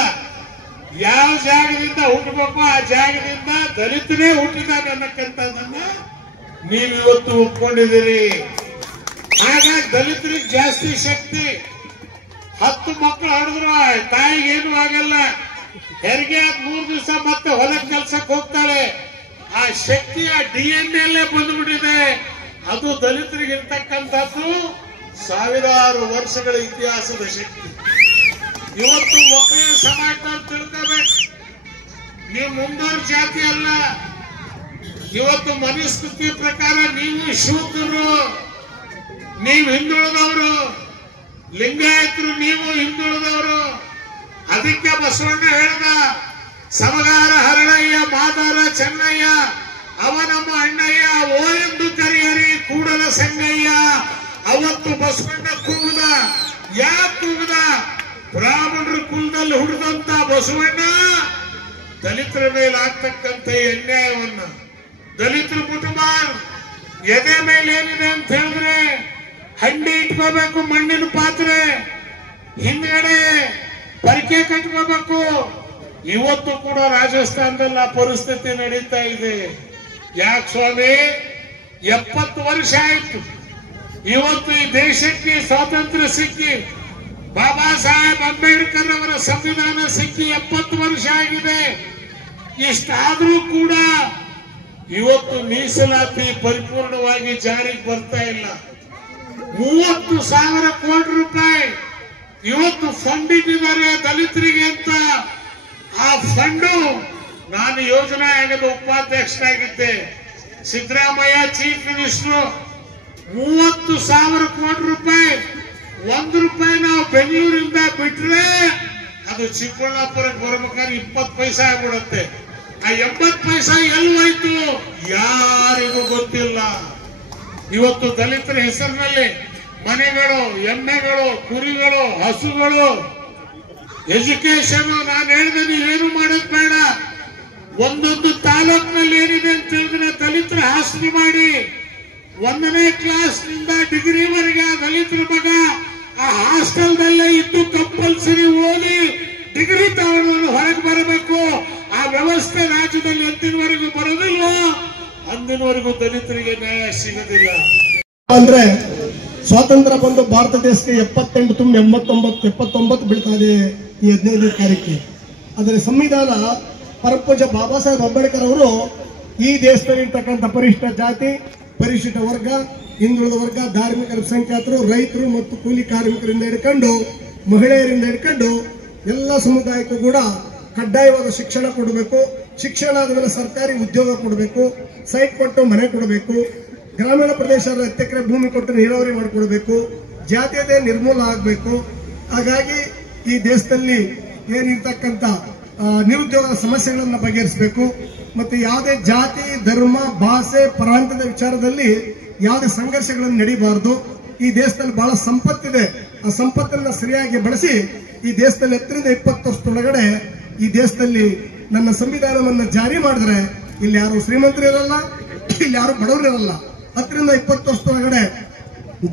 ಯಾವ ಜಾಗದಿಂದ ಹುಟ್ಟಬೇಕು ಆ ಜಾಗದಿಂದ ದಲಿತನೇ ಹುಟ್ಟಿದಾಗ ಅನ್ನಕ್ಕಂಥದ್ದನ್ನ ನೀವು ಇವತ್ತು ಒಪ್ಕೊಂಡಿದ್ದೀರಿ. ಹಾಗಾಗಿ ದಲಿತರಿಗೆ ಜಾಸ್ತಿ ಶಕ್ತಿ. 10 ಮಕ್ಕಳು ಹಡಿದ್ರು ತಾಯಿಗೆ ಏನು ಆಗಲ್ಲ. ಹೆರಿಗೆ 3 ದಿವಸ ಮತ್ತೆ ಹೊಲಕ್ಕೆ ಕೆಲ್ಸಕ್ಕೆ ಹೋಗ್ತಾಳೆ. ಆ ಶಕ್ತಿ ಆ DNA ಬಂದ್ಬಿಟ್ಟಿದೆ. ಅದು ದಲಿತರಿಗೆ ಇರ್ತಕ್ಕಂಥದ್ದು ಸಾವಿರಾರು ವರ್ಷಗಳ ಇತಿಹಾಸದ ಶಕ್ತಿ. ಇವತ್ತು ಒಕ್ಕಲಿಗ ಸಮಾಜದವ್ರು ತಿಳ್ಕೋಬೇಕು, ನೀವು ಮುಂದೋರ್ ಜಾತಿ ಅಲ್ಲ. ಇವತ್ತು ಮನುಸ್ಮೃತಿ ಪ್ರಕಾರ ನೀವು ಶೂದ್ರರು, ನೀವು ಹಿಂದುಳಿದವರು, ಲಿಂಗಾಯತರು ನೀವು ಹಿಂದುಳಿದವರು. ಅದಕ್ಕೆ ಬಸವಣ್ಣ ಹೇಳಿದ, ಸಮಗಾರ ಹರಳಯ್ಯ ಮಾದಾರ ಚೆನ್ನಯ್ಯ ಅವ ನಮ್ಮ ಅಣ್ಣಯ್ಯ ಓ ಎಂದು ಕರೆಯರಿ ಕೂಡಲ ಸಂಗಯ್ಯ. ಅವತ್ತು ಬಸವಣ್ಣ ಕೂಗುದ. ಯಾಕೆ ಕೂಗುದ? ಬ್ರಾಹ್ಮಣರ ಕುಲದಲ್ಲಿ ಹುಡಿದಂತ ಬಸವಣ್ಣ ದಲಿತರ ಮೇಲೆ ಆಗ್ತಕ್ಕಂಥ ಅನ್ಯಾಯವನ್ನ, ದಲಿತರ ಕುಟುಂಬ ಎದೆ ಮೇಲೆ ಏನಿದೆ ಅಂತ ಹೇಳಿದ್ರೆ ಹಂಡಿ ಇಟ್ಕೋಬೇಕು, ಮಣ್ಣಿನ ಪಾತ್ರೆ, ಹಿಂದ್ಗಡೆ ಪರಿಕೆ ಕಟ್ಕೋಬೇಕು. ಇವತ್ತು ಕೂಡ ರಾಜಸ್ಥಾನದಲ್ಲಿ ಆ ಪರಿಸ್ಥಿತಿ ನಡೀತಾ ಇದೆ. ಯಾಕೆ ಸ್ವಾಮಿ? 70 ವರ್ಷ ಆಯ್ತು. ಇವತ್ತು ಈ ದೇಶಕ್ಕೆ ಸ್ವಾತಂತ್ರ್ಯ ಸಿಕ್ಕಿ, ಬಾಬಾ ಸಾಹೇಬ್ ಅಂಬೇಡ್ಕರ್ ಅವರ ಸಂವಿಧಾನ ಸಿಕ್ಕಿ 70 ವರ್ಷ ಆಗಿದೆ. ಇಷ್ಟಾದ್ರೂ ಕೂಡ ಇವತ್ತು ಮೀಸಲಾತಿ ಪರಿಪೂರ್ಣವಾಗಿ ಜಾರಿಗೆ ಬರ್ತಾ ಇಲ್ಲ. 30,000 ಕೋಟಿ ರೂಪಾಯಿ ಇವತ್ತು ಫಂಡ್ ಇಟ್ಟಿದ್ದಾರೆ ದಲಿತರಿಗೆ ಅಂತ. ಆ ಫಂಡು ನಾನು ಯೋಜನಾ ಆಯೋಗದ ಉಪಾಧ್ಯಕ್ಷನಾಗಿದ್ದೆ. ಸಿದ್ದರಾಮಯ್ಯ ಚೀಫ್ ಮಿನಿಸ್ಟರ್ 30,000 ಕೋಟಿ ರೂಪಾಯಿ, 1 ರೂಪಾಯಿ ನಾವು ಬೆಂಗಳೂರಿಂದ ಬಿಟ್ರೆ ಅದು ಚಿಕ್ಕಬಳ್ಳಾಪುರಕ್ಕೆ ಬರ್ಬೇಕಾದ್ರೆ 20 ಪೈಸೆ ಆಗ್ಬಿಡುತ್ತೆ. ಆ 80 ಪೈಸೆ ಎಲ್ಲಿ ಹೋಯ್ತು ಯಾರಿಗೂ ಗೊತ್ತಿಲ್ಲ. ಇವತ್ತು ದಲಿತರ ಹೆಸರಿನಲ್ಲಿ ಮನೆಗಳು, ಎಮ್ಮೆಗಳು, ಕುರಿಗಳು, ಹಸುಗಳು, ಎಜುಕೇಶನ್, ನಾನು ಹೇಳಿದೆ ನೀವೇನು ಮಾಡೋದು ಬೇಡ. ಒಂದೊಂದು ತಾಲೂಕಿನಲ್ಲಿ ಏನಿದೆ ಅಂತ ಹೇಳಿದ್ರೆ ದಲಿತರ ಹಾಸ್ಟೆಲ್ ಮಾಡಿ 1ನೇ ಕ್ಲಾಸ್ನಿಂದ ಡಿಗ್ರಿವರೆಗೆ ದಲಿತರ ಮಗ ಆ ಹಾಸ್ಟೆಲ್ದಲ್ಲೇ ಇದ್ದು ಕಂಪಲ್ಸರಿ ಓದಿ ಡಿಗ್ರಿ ತಗೊಂಡು ಹೊರಗೆ ಬರಬೇಕು. ಆ ವ್ಯವಸ್ಥೆ ರಾಜ್ಯದಲ್ಲಿ ಎಂದಿನವರೆಗೂ ಬರೋದಿಲ್ವೋ ಅಂದಿನವರೆಗೂ ದಲಿತರಿಗೆ ನ್ಯಾಯ ಸಿಗೋದಿಲ್ಲ. ಅಂದ್ರೆ ಸ್ವಾತಂತ್ರ್ಯ ಬಂದು ಭಾರತ ದೇಶಕ್ಕೆ 78 ತುಂಬ 79 ಬೀಳ್ತಾ ಇದೆ ಈ 15ನೇ ತಾರೀಕಿಗೆ. ಆದರೆ ಸಂವಿಧಾನ ಪರಪೂಜ್ಯ ಬಾಬಾ ಸಾಹೇಬ್ ಅಂಬೇಡ್ಕರ್ ಅವರು ಈ ದೇಶದಲ್ಲಿರ್ತಕ್ಕಂಥ ಪರಿಶಿಷ್ಟ ಜಾತಿ, ಪರಿಶಿಷ್ಟ ವರ್ಗ, ಹಿಂದುಳಿದ ವರ್ಗ, ಧಾರ್ಮಿಕ ಅಲ್ಪಸಂಖ್ಯಾತರು, ರೈತರು ಮತ್ತು ಕೂಲಿ ಕಾರ್ಮಿಕರಿಂದ ಹಿಡ್ಕೊಂಡು ಮಹಿಳೆಯರಿಂದ ಹಿಡ್ಕೊಂಡು ಎಲ್ಲ ಸಮುದಾಯಕ್ಕೂ ಕೂಡ ಕಡ್ಡಾಯವಾದ ಶಿಕ್ಷಣ ಕೊಡಬೇಕು. ಶಿಕ್ಷಣ ಆದಮೇಲೆ ಸರ್ಕಾರಿ ಉದ್ಯೋಗ ಕೊಡಬೇಕು, ಸೈಟ್ ಕೊಟ್ಟು ಮನೆ ಕೊಡಬೇಕು, ಗ್ರಾಮೀಣ ಪ್ರದೇಶದ 10 ಎಕರೆ ಭೂಮಿ ಕೊಟ್ಟು ನೀರಾವರಿ ಮಾಡಿಕೊಡ್ಬೇಕು, ಜಾತೀಯತೆ ನಿರ್ಮೂಲ ಆಗಬೇಕು. ಹಾಗಾಗಿ ಈ ದೇಶದಲ್ಲಿ ಏನಿರ್ತಕ್ಕಂಥ ನಿರುದ್ಯೋಗದ ಸಮಸ್ಯೆಗಳನ್ನು ಬಗೆಹರಿಸಬೇಕು. ಮತ್ತೆ ಯಾವುದೇ ಜಾತಿ, ಧರ್ಮ, ಭಾಷೆ, ಪ್ರಾಂತ್ಯದ ವಿಚಾರದಲ್ಲಿ ಯಾವುದೇ ಸಂಘರ್ಷಗಳನ್ನು ನಡೀಬಾರದು. ಈ ದೇಶದಲ್ಲಿ ಬಹಳ ಸಂಪತ್ತಿದೆ. ಆ ಸಂಪತ್ತನ್ನು ಸರಿಯಾಗಿ ಬಳಸಿ ಈ ದೇಶದಲ್ಲಿ 10ರಿಂದ 20 ವರ್ಷದೊಳಗಡೆ ಈ ದೇಶದಲ್ಲಿ ನನ್ನ ಸಂವಿಧಾನವನ್ನು ಜಾರಿ ಮಾಡಿದ್ರೆ ಇಲ್ಲಿ ಯಾರು ಶ್ರೀಮಂತರು ಇರಲ್ಲ, ಇಲ್ಲಿ ಯಾರು ಬಡವರು ಇರಲ್ಲ. 10ರಿಂದ 20 ವರ್ಷದೊಳಗಡೆ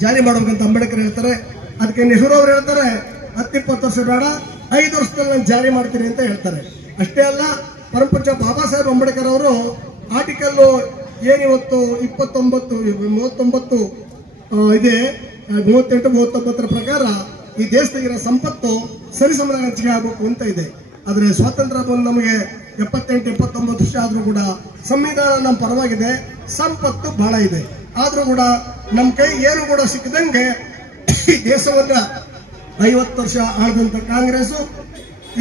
ಜಾರಿ ಮಾಡಬೇಕಂತ ಅಂಬೇಡ್ಕರ್ ಹೇಳ್ತಾರೆ. ಅದಕ್ಕೆ ನೆಹರು ಅವರು ಹೇಳ್ತಾರೆ 10-20 ವರ್ಷ ಬೇಡ, 5 ವರ್ಷದಲ್ಲಿ ನಾನು ಜಾರಿ ಮಾಡ್ತೀನಿ ಅಂತ ಹೇಳ್ತಾರೆ. ಅಷ್ಟೇ ಅಲ್ಲ, ಪರಮಪೂಜ್ಯ ಬಾಬಾ ಸಾಹೇಬ್ ಅಂಬೇಡ್ಕರ್ ಅವರು ಆರ್ಟಿಕಲ್ ಏನಿವತ್ತು 39 ಇದೆ, 38-39 ಪ್ರಕಾರ ಈ ದೇಶದಾಗಿರೋ ಸಂಪತ್ತು ಸರಿಸಮನಾಗಿ ಹಂಚಿಕೆ ಆಗಬೇಕು ಅಂತ ಇದೆ. ಆದ್ರೆ ಸ್ವಾತಂತ್ರ್ಯ ಬಂದು ನಮಗೆ 78-79 ವರ್ಷ ಆದ್ರೂ ಕೂಡ ಸಂವಿಧಾನ ನಮ್ಮ ಪರವಾಗಿದೆ, ಸಂಪತ್ತು ಬಹಳ ಇದೆ. ಆದ್ರೂ ಕೂಡ ನಮ್ಮ ಕೈ ಏನು ಕೂಡ ಸಿಕ್ಕದಂಗೆ ಈ ದೇಶವನ್ನ 50 ವರ್ಷ ಆಳಿದಂತ ಕಾಂಗ್ರೆಸ್,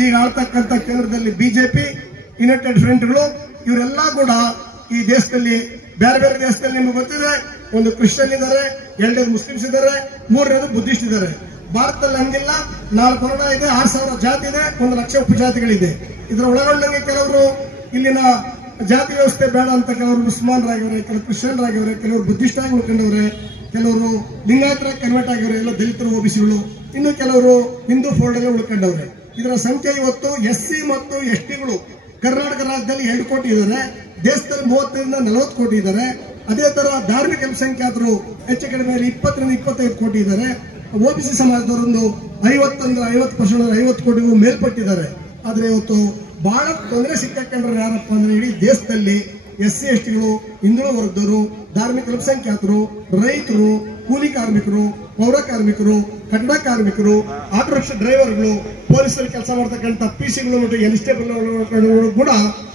ಈಗ ಆಳ್ತಕ್ಕಂಥ ಕೇಂದ್ರದಲ್ಲಿ ಬಿಜೆಪಿ, ಯುನೈಟೆಡ್ ಫ್ರಂಟ್ಗಳು, ಇವರೆಲ್ಲ ಕೂಡ ಈ ದೇಶದಲ್ಲಿ ಬೇರೆ ಬೇರೆ ದೇಶದಲ್ಲಿ ನಿಮ್ಗೆ ಗೊತ್ತಿದೆ, ಒಂದು ಕ್ರಿಶ್ಚಿಯನ್ ಇದ್ದಾರೆ, 2 ಮುಸ್ಲಿಮ್ಸ್ ಇದ್ದಾರೆ, 3 ಬುದ್ಧಿಸ್ಟ್ ಇದ್ದಾರೆ. ಭಾರತದಲ್ಲಿ ಹಂಗಿಲ್ಲ. 4 ವರ್ಣ ಇದೆ, 6,000 ಜಾತಿ ಇದೆ, 1 ಲಕ್ಷ ಉಪಜಾತಿಗಳಿದೆ. ಇದರ ಒಳಗೊಂಡಂಗೆ ಕೆಲವರು ಇಲ್ಲಿನ ಜಾತಿ ವ್ಯವಸ್ಥೆ ಬೇಡ ಅಂತ ಕೆಲವರು ಮುಸಲ್ಮಾನರಾಗಿವ್ರೆ, ಕೆಲವರು ಕ್ರಿಶ್ಚಿಯನ್ ಆಗಿವ್ರೆ, ಕೆಲವರು ಬುದ್ಧಿಸ್ಟ್ ಆಗಿ ಉಳ್ಕೊಂಡವ್ರೆ, ಕೆಲವರು ಲಿಂಗಾಯತರಾಗಿ ಕನ್ವರ್ಟ್ ಆಗಿವ್ರೆ, ಎಲ್ಲ ದಲಿತರು, ಓಬಿಸಿಗಳು, ಇನ್ನು ಕೆಲವರು ಹಿಂದೂ ಫೋಲ್ಡ್ ಅಲ್ಲಿ ಉಳ್ಕೊಂಡವ್ರೆ. ಇದರ ಸಂಖ್ಯೆ ಇವತ್ತು SC ಮತ್ತು STಗಳು ಕರ್ನಾಟಕ ರಾಜ್ಯದಲ್ಲಿ 2 ಕೋಟಿ ಇದ್ದಾರೆ, ದೇಶದಲ್ಲಿ 30ರಿಂದ 40 ಕೋಟಿ ಇದ್ದಾರೆ. ಅದೇ ತರ ಧಾರ್ಮಿಕ ಅಲ್ಪಸಂಖ್ಯಾತರು ಹೆಚ್ಚು ಕಡಿಮೆ 20ರಿಂದ 25 ಕೋಟಿ ಇದ್ದಾರೆ. OBC ಸಮಾಜದವರೊಂದು 50% 50 ಕೋಟಿಗೂ ಮೇಲ್ಪಟ್ಟಿದ್ದಾರೆ. ಆದ್ರೆ ಇವತ್ತು ಬಹಳ ತೊಂದರೆ ಸಿಕ್ಕಂಡ್ರೆ ಯಾರಪ್ಪ ಅಂದ್ರೆ ಇಡೀ ದೇಶದಲ್ಲಿ SC STಗಳು, ಹಿಂದುಳಿದ ವರ್ಗದವರು, ಧಾರ್ಮಿಕ ಅಲ್ಪಸಂಖ್ಯಾತರು, ರೈತರು, ಕೂಲಿ ಕಾರ್ಮಿಕರು, ಪೌರ ಕಾರ್ಮಿಕರು, ಕಟ್ಟಡ ಕಾರ್ಮಿಕರು, ಆಟೋ ರಿಕ್ಷಾ ಡ್ರೈವರ್ಗಳು, ಪೊಲೀಸಲ್ಲಿ ಕೆಲಸ ಮಾಡತಕ್ಕಂಥ PCಗಳು ಮತ್ತು ಎನ್ಸ್ಟೇಬಲ್ ಕೂಡ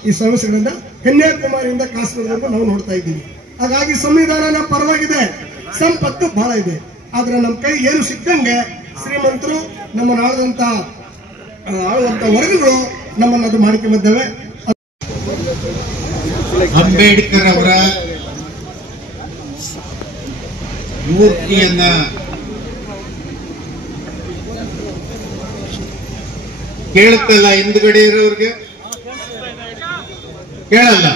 ಈ ಸಮಸ್ಯೆಗಳಿಂದ ಕನ್ಯಾಕುಮಾರಿಯಿಂದ ಕಾಶ್ಮೀರದವರೆಗೂ ನಾವು ನೋಡ್ತಾ ಇದ್ದೀವಿ. ಹಾಗಾಗಿ ಸಂವಿಧಾನ ಪರವಾಗಿದೆ, ಸಂಪತ್ತು ಬಹಳ ಇದೆ. ಆದ್ರೆ ನಮ್ಮ ಕೈ ಏನು ಸಿಕ್ಕಂಗೆ ಶ್ರೀಮಂತರು, ನಮ್ಮನ್ನು ಆಳುವಂತ ವರ್ಗಗಳು ನಮ್ಮನ್ನು ಅದು ಮಾಡಿಕೊಂಡಿದ್ದೇವೆ. ಅಂಬೇಡ್ಕರ್ ಅವರ ಮೂರ್ತಿಯನ್ನ ಕೇಳುತ್ತಲ್ಲ, ಹಿಂದ್ಗಡೆ ಇರೋರಿಗೆ ಕೇಳಲ್ಲ.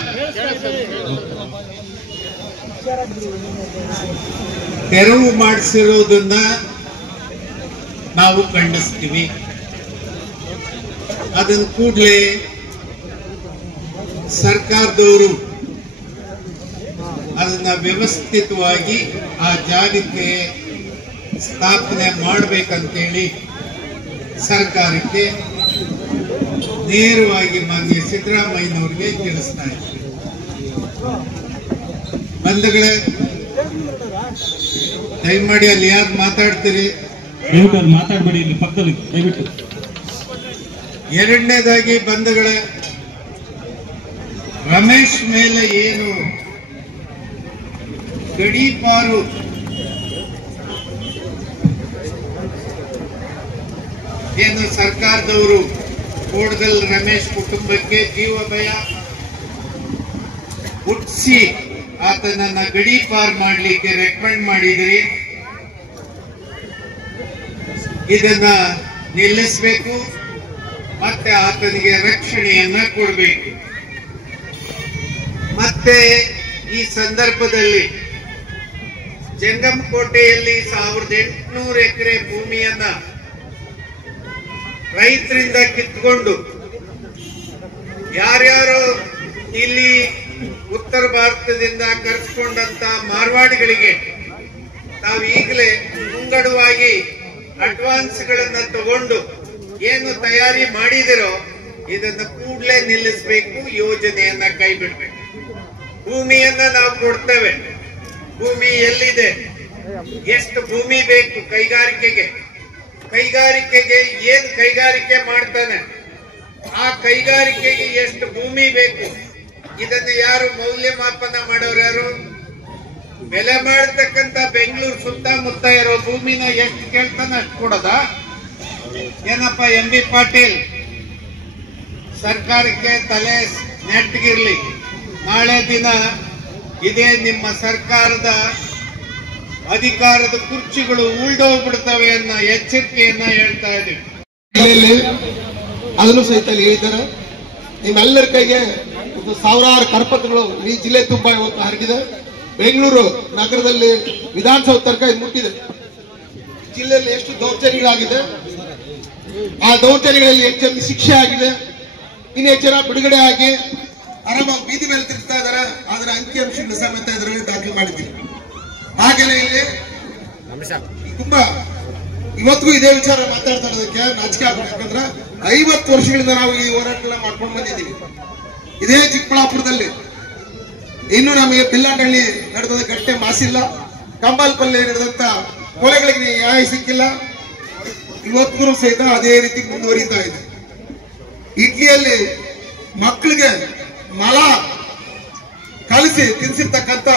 ತೆರವು ಮಾಡಿಸಿರೋದನ್ನ ನಾವು ಖಂಡಿಸ್ತೀವಿ. ಅದನ್ನ ಕೂಡಲೇ ಸರ್ಕಾರದವರು ಅದನ್ನ ವ್ಯವಸ್ಥಿತವಾಗಿ ಆ ಜಾಗಕ್ಕೆ ಸ್ಥಾಪನೆ ಮಾಡಬೇಕಂತೇಳಿ ಸರ್ಕಾರಕ್ಕೆ ನೇರವಾಗಿ ಮಾನ್ಯ ಸಿದ್ದರಾಮಯ್ಯನವ್ರಿಗೆ ತಿಳಿಸ್ತಾ ಇದ್ದೀವಿ. ಬಂಧುಗಳೇ, ದಯಮಾಡಿ ಅಲ್ಲಿ ಯಾರು ಮಾತಾಡ್ತೀರಿ ದಯವಿಟ್ಟು ಅವ್ರು ಮಾತಾಡಬೇಡಿ, ಇಲ್ಲಿ ಪಕ್ಕದಲ್ಲಿ ದಯವಿಟ್ಟು. ಎರಡನೇದಾಗಿ ಬಂಧುಗಳೇ, ರಮೇಶ್ ಮೇಲೆ ಏನು ಗಡೀಪಾರು ಏನು ಸರ್ಕಾರದವರು ಕೋಡ್ಗಲ್ ರಮೇಶ್ ಕುಟುಂಬಕ್ಕೆ ಜೀವ ಭಯ ಹುಟ್ಟಿಸಿ ಆತನನ್ನ ಗಡೀಪಾರ್ ಮಾಡಲಿಕ್ಕೆ ರೆಕಮೆಂಡ್ ಮಾಡಿದಿರಿ. ಇದನ್ನ ನಿಲ್ಲಿಸಬೇಕು, ಮತ್ತೆ ಆತನಿಗೆ ರಕ್ಷಣೆಯನ್ನ ಕೊಡಬೇಕು. ಮತ್ತೆ ಈ ಸಂದರ್ಭದಲ್ಲಿ ಜಂಗಮಕೋಟೆಯಲ್ಲಿ 1800 ಎಕರೆ ಭೂಮಿಯನ್ನ ರೈತರಿಂದ ಕಿತ್ಕೊಂಡು ಯಾರ್ಯಾರು ಇಲ್ಲಿ ಉತ್ತರ ಭಾರತದಿಂದ ಕರೆಸ್ಕೊಂಡಂತ ಮಾರ್ವಾಡಿಗಳಿಗೆ ತಾವು ಈಗಲೇ ಮುಂಗಡವಾಗಿ ಅಡ್ವಾನ್ಸ್ಗಳನ್ನ ತಗೊಂಡು ಏನು ತಯಾರಿ ಮಾಡಿದಿರೋ ಇದನ್ನ ಕೂಡಲೇ ನಿಲ್ಲಿಸಬೇಕು, ಯೋಜನೆಯನ್ನ ಕೈ ಬಿಡ್ಬೇಕು. ಭೂಮಿಯನ್ನ ನಾವು ಕೊಡ್ತೇವೆ, ಭೂಮಿ ಎಲ್ಲಿದೆ, ಎಷ್ಟು ಭೂಮಿ ಬೇಕು ಕೈಗಾರಿಕೆಗೆ ಏನ್ ಕೈಗಾರಿಕೆ ಮಾಡ್ತಾನೆ ಆ ಕೈಗಾರಿಕೆಗೆ ಎಷ್ಟು ಭೂಮಿ ಬೇಕು, ಇದನ್ನ ಯಾರು ಮೌಲ್ಯಮಾಪನ ಮಾಡೋರು? ಯಾರು ಬೆಲೆ ಮಾಡತಕ್ಕಂತ ಬೆಂಗಳೂರು ಸುತ್ತಮುತ್ತ ಇರೋ ಭೂಮಿನ ಎಷ್ಟು ಕೇಳ್ತಾನೆ ಅಷ್ಟು ಕೊಡೋದ? ಏನಪ್ಪ ಎಂ ಬಿ ಪಾಟೀಲ್, ಸರ್ಕಾರಕ್ಕೆ ತಲೆ ನೆಟ್ಟಗಿರ್ಲಿ, ನಾಳೆ ದಿನ ಇದೇ ನಿಮ್ಮ ಸರ್ಕಾರದ ಅಧಿಕಾರದ ಕುರ್ಚಿಗಳು ಉಳ್ದೋಗ್ಬಿಡ್ತವೆ ಅನ್ನೋ ಎಚ್ಚರಿಕೆಯನ್ನ ಹೇಳ್ತಾ ಇದ್ದೀವಿ. ಅದನ್ನು ಸಹಿತ ಹೇಳಿದ್ದಾರೆ. ನಿಮ್ಮೆಲ್ಲರ ಕೈಗೆ ಸಾವಿರಾರು ಕರಪತ್ರಗಳು ಈ ಜಿಲ್ಲೆ ತುಂಬಾ ಇವತ್ತು ಹರಡಿದೆ. ಬೆಂಗಳೂರು ನಗರದಲ್ಲಿ ವಿಧಾನಸೌಧ ತನಕ ಮುಟ್ಟಿದೆ. ಜಿಲ್ಲೆಯಲ್ಲಿ ಎಷ್ಟು ದೌರ್ಜನ್ಯಗಳಾಗಿದೆ, ಆ ದೌರ್ಜನ್ಯಗಳಲ್ಲಿ ಎಷ್ಟು ಜನ ಶಿಕ್ಷೆ ಆಗಿದೆ, ಇನ್ನು ಹೆಚ್ಚು ಜನ ಬಿಡುಗಡೆ ಆಗಿ ಆರಾಮಾಗಿ ಬೀದಿ ಮೇಲೆ ತಿರುಗ್ತಾ ಇದ್ದಾರೆ. ಆದ್ರೆ ಅಂಕಿಅಂಶಗಳ ಸಮೇತ ಇದರಲ್ಲಿ ದಾಖಲೆ ಮಾಡಿದ್ದೀವಿ. ಹಾಗೆಯೇ ಇಲ್ಲಿ ತುಂಬಾ ಇವತ್ತಿಗೂ ಇದೇ ವಿಚಾರ ಮಾತಾಡ್ತಾ ಇರೋದಕ್ಕೆ ನಾಚಿಕೆ ಆಗ್ಬೇಕು. ಯಾಕಂದ್ರೆ 50 ವರ್ಷಗಳಿಂದ ನಾವು ಈ ಹೋರಾಟ ಮಾಡ್ಕೊಂಡು ಬಂದಿದ್ದೀವಿ. ಇದೇ ಚಿಕ್ಕಬಳ್ಳಾಪುರದಲ್ಲಿ ಇನ್ನು ನಮಗೆ ಬಿಲ್ಲಂಡಳ್ಳಿ ನಡೆದ ಗಟ್ಟೆ ಮಾಸಿಲ್ಲ, ಕಂಬಾಲ್ಪಲ್ಲಿ ನಡೆದಂತ ಕೊಲೆಗಳಿಗೆ ನ್ಯಾಯ ಸಿಕ್ಕಿಲ್ಲ. ಇವತ್ತಿಗೂ ಸಹಿತ ಅದೇ ರೀತಿ ಮುಂದುವರಿತಾ ಇದೆ. ಇಡ್ಲಿಯಲ್ಲಿ ಮಕ್ಕಳಿಗೆ ಮಲ ಕಲಿಸಿ ತಿನ್ಸಿರ್ತಕ್ಕಂಥ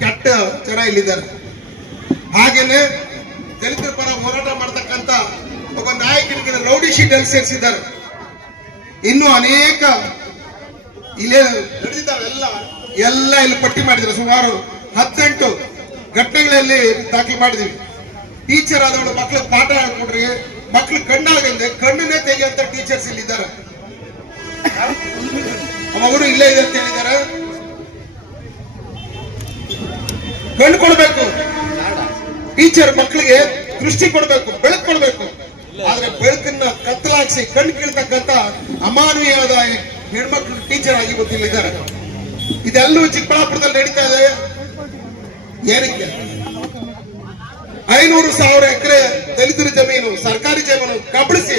ಕೆಟ್ಟ ಜನ ಇಲ್ಲಿದ್ದಾರೆ. ಹಾಗೇನೆ ದಲಿತರ ಪರ ಹೋರಾಟ ಮಾಡ್ತಕ್ಕಂಥ ಒಬ್ಬ ನಾಯಕನಿಗೆ ರೌಡಿ ಶೀಟ್ ಅಲ್ಲಿ ಸೇರಿಸಿದ್ದಾರೆ. ಇನ್ನು ಅನೇಕ ಇಲ್ಲೇ ನಡೆದಿದ್ದಾವೆಲ್ಲ ಇಲ್ಲಿ ಪಟ್ಟಿ ಮಾಡಿದ್ರು. ಸುಮಾರು 18 ಘಟನೆಗಳಲ್ಲಿ ದಾಖಲೆ ಮಾಡಿದೀವಿ. ಟೀಚರ್ ಆದವಳು ಮಕ್ಕಳಿಗೆ ಪಾಠ ಹೇಳ್ಕೊಡ್ರಿ, ಮಕ್ಕಳು ಕಣ್ಣಾಗಂದೆ ಕಣ್ಣನ್ನೇ ತೆಗೆಯುವಂತ ಟೀಚರ್ಸ್ ಇಲ್ಲಿದ್ದಾರೆ. ಅವರು ಇಲ್ಲೇ ಇದೆ ಅಂತ ಹೇಳಿದ್ದಾರೆ. ಕಣ್ಣು ಕೊಡ್ಬೇಕು, ಟೀಚರ್ ಮಕ್ಕಳಿಗೆ ದೃಷ್ಟಿ ಕೊಡ್ಬೇಕು, ಬೆಳಕು ಕೊಡ್ಬೇಕು. ಆದ್ರೆ ಬೆಳಕನ್ನ ಕತ್ತಲಾಗಿಸಿ ಕಣ್ಣು ಕೀಳ್ತಕ್ಕಂತ ಅಮಾನವೀಯವಾದ ಹೆಣ್ಮಕ್ಳು ಟೀಚರ್ ಆಗಿ ಗೊತ್ತಿಲ್ಲಿದ್ದಾರೆ. ಇದೆಲ್ಲವೂ ಚಿಕ್ಕಬಳ್ಳಾಪುರದಲ್ಲಿ ನಡೀತಾ ಇದೆ. ಏನಕ್ಕೆ 500,000 ಎಕರೆ ದಲಿತರ ಜಮೀನು, ಸರ್ಕಾರಿ ಜಮೀನು ಕಬಳಿಸಿ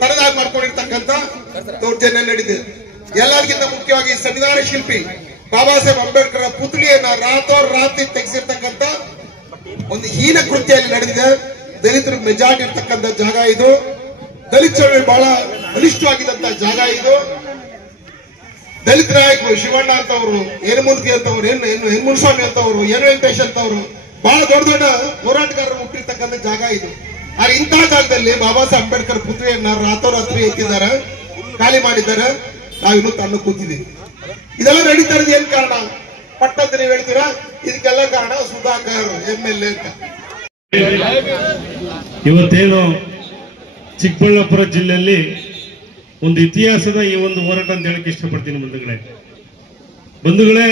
ತನದಾಗಿ ಮಾಡ್ಕೊಂಡಿರ್ತಕ್ಕಂಥ ದೌರ್ಜನ್ಯ ನಡೆದಿದೆ. ಎಲ್ಲರಿಗಿಂತ ಮುಖ್ಯವಾಗಿ ಸಂವಿಧಾನ ಶಿಲ್ಪಿ ಬಾಬಾ ಸಾಹೇಬ್ ಅಂಬೇಡ್ಕರ್ ಪುತ್ಳಿಯನ್ನ ರಾತ್ರಿ ತೆಗೆಸಿರ್ತಕ್ಕಂಥ ಒಂದು ಹೀನ ಕೃತ್ಯ ಇಲ್ಲಿ ನಡೆದಿದೆ. ದಲಿತರು ಮೆಜಾರಿಟಿ ಇರ್ತಕ್ಕಂಥ ಜಾಗ ಇದು. ದಲಿತ ಚಳವಳಿ ಬಹಳ ಬಲಿಷ್ಠವಾಗಿದ್ದಂತ ಜಾಗ ಇದು. ದಲಿತ ನಾಯಕರು ಶಿವಣ್ಣ ಅಂತವರು, ಯನಮೂರ್ತಿ ಅಂತವ್ರು, ಹೆನ್ಮುನ್ಸ್ವಾಮಿ ಅಂತವರು, ಎನ್ ವೆಂಕಟೇಶ್ ಅಂತವರು ಬಹಳ ದೊಡ್ಡ ಹೋರಾಟಗಾರರು ಹುಟ್ಟಿರ್ತಕ್ಕಂಥ ಜಾಗ ಇದು. ಆದ್ರೆ ಇಂತಹ ಜಾಗದಲ್ಲಿ ಬಾಬಾ ಸಾಹೇಬ್ ಅಂಬೇಡ್ಕರ್ ಪುತ್ರಿಯನ್ನ ರಾತ್ರಿ ಎತ್ತಿದ್ದಾರೆ, ಖಾಲಿ ಮಾಡಿದ್ದಾರೆ. ನಾವಿನ್ನೂ ತಣ್ಣ ಕೂತಿದ್ದೀವಿ. ಇದೆಲ್ಲ ನಡೀತಾ ಇರೋದು ಏನ್ ಕಾರಣ ಪಟ್ಟಂತ ನೀವು ಹೇಳ್ತೀರಾ? ಇದಕ್ಕೆಲ್ಲ ಕಾರಣ ಸುಧಾಕರ್ MLA ಅಂತ. ಇವತ್ತೇನು ಚಿಕ್ಕಬಳ್ಳಾಪುರ ಜಿಲ್ಲೆಯಲ್ಲಿ ಒಂದು ಇತಿಹಾಸದ ಈ ಒಂದು ಹೋರಾಟ ಅಂತ ಹೇಳಕ್ಕೆ ಇಷ್ಟಪಡ್ತೀನಿ ಬಂಧುಗಳೇ.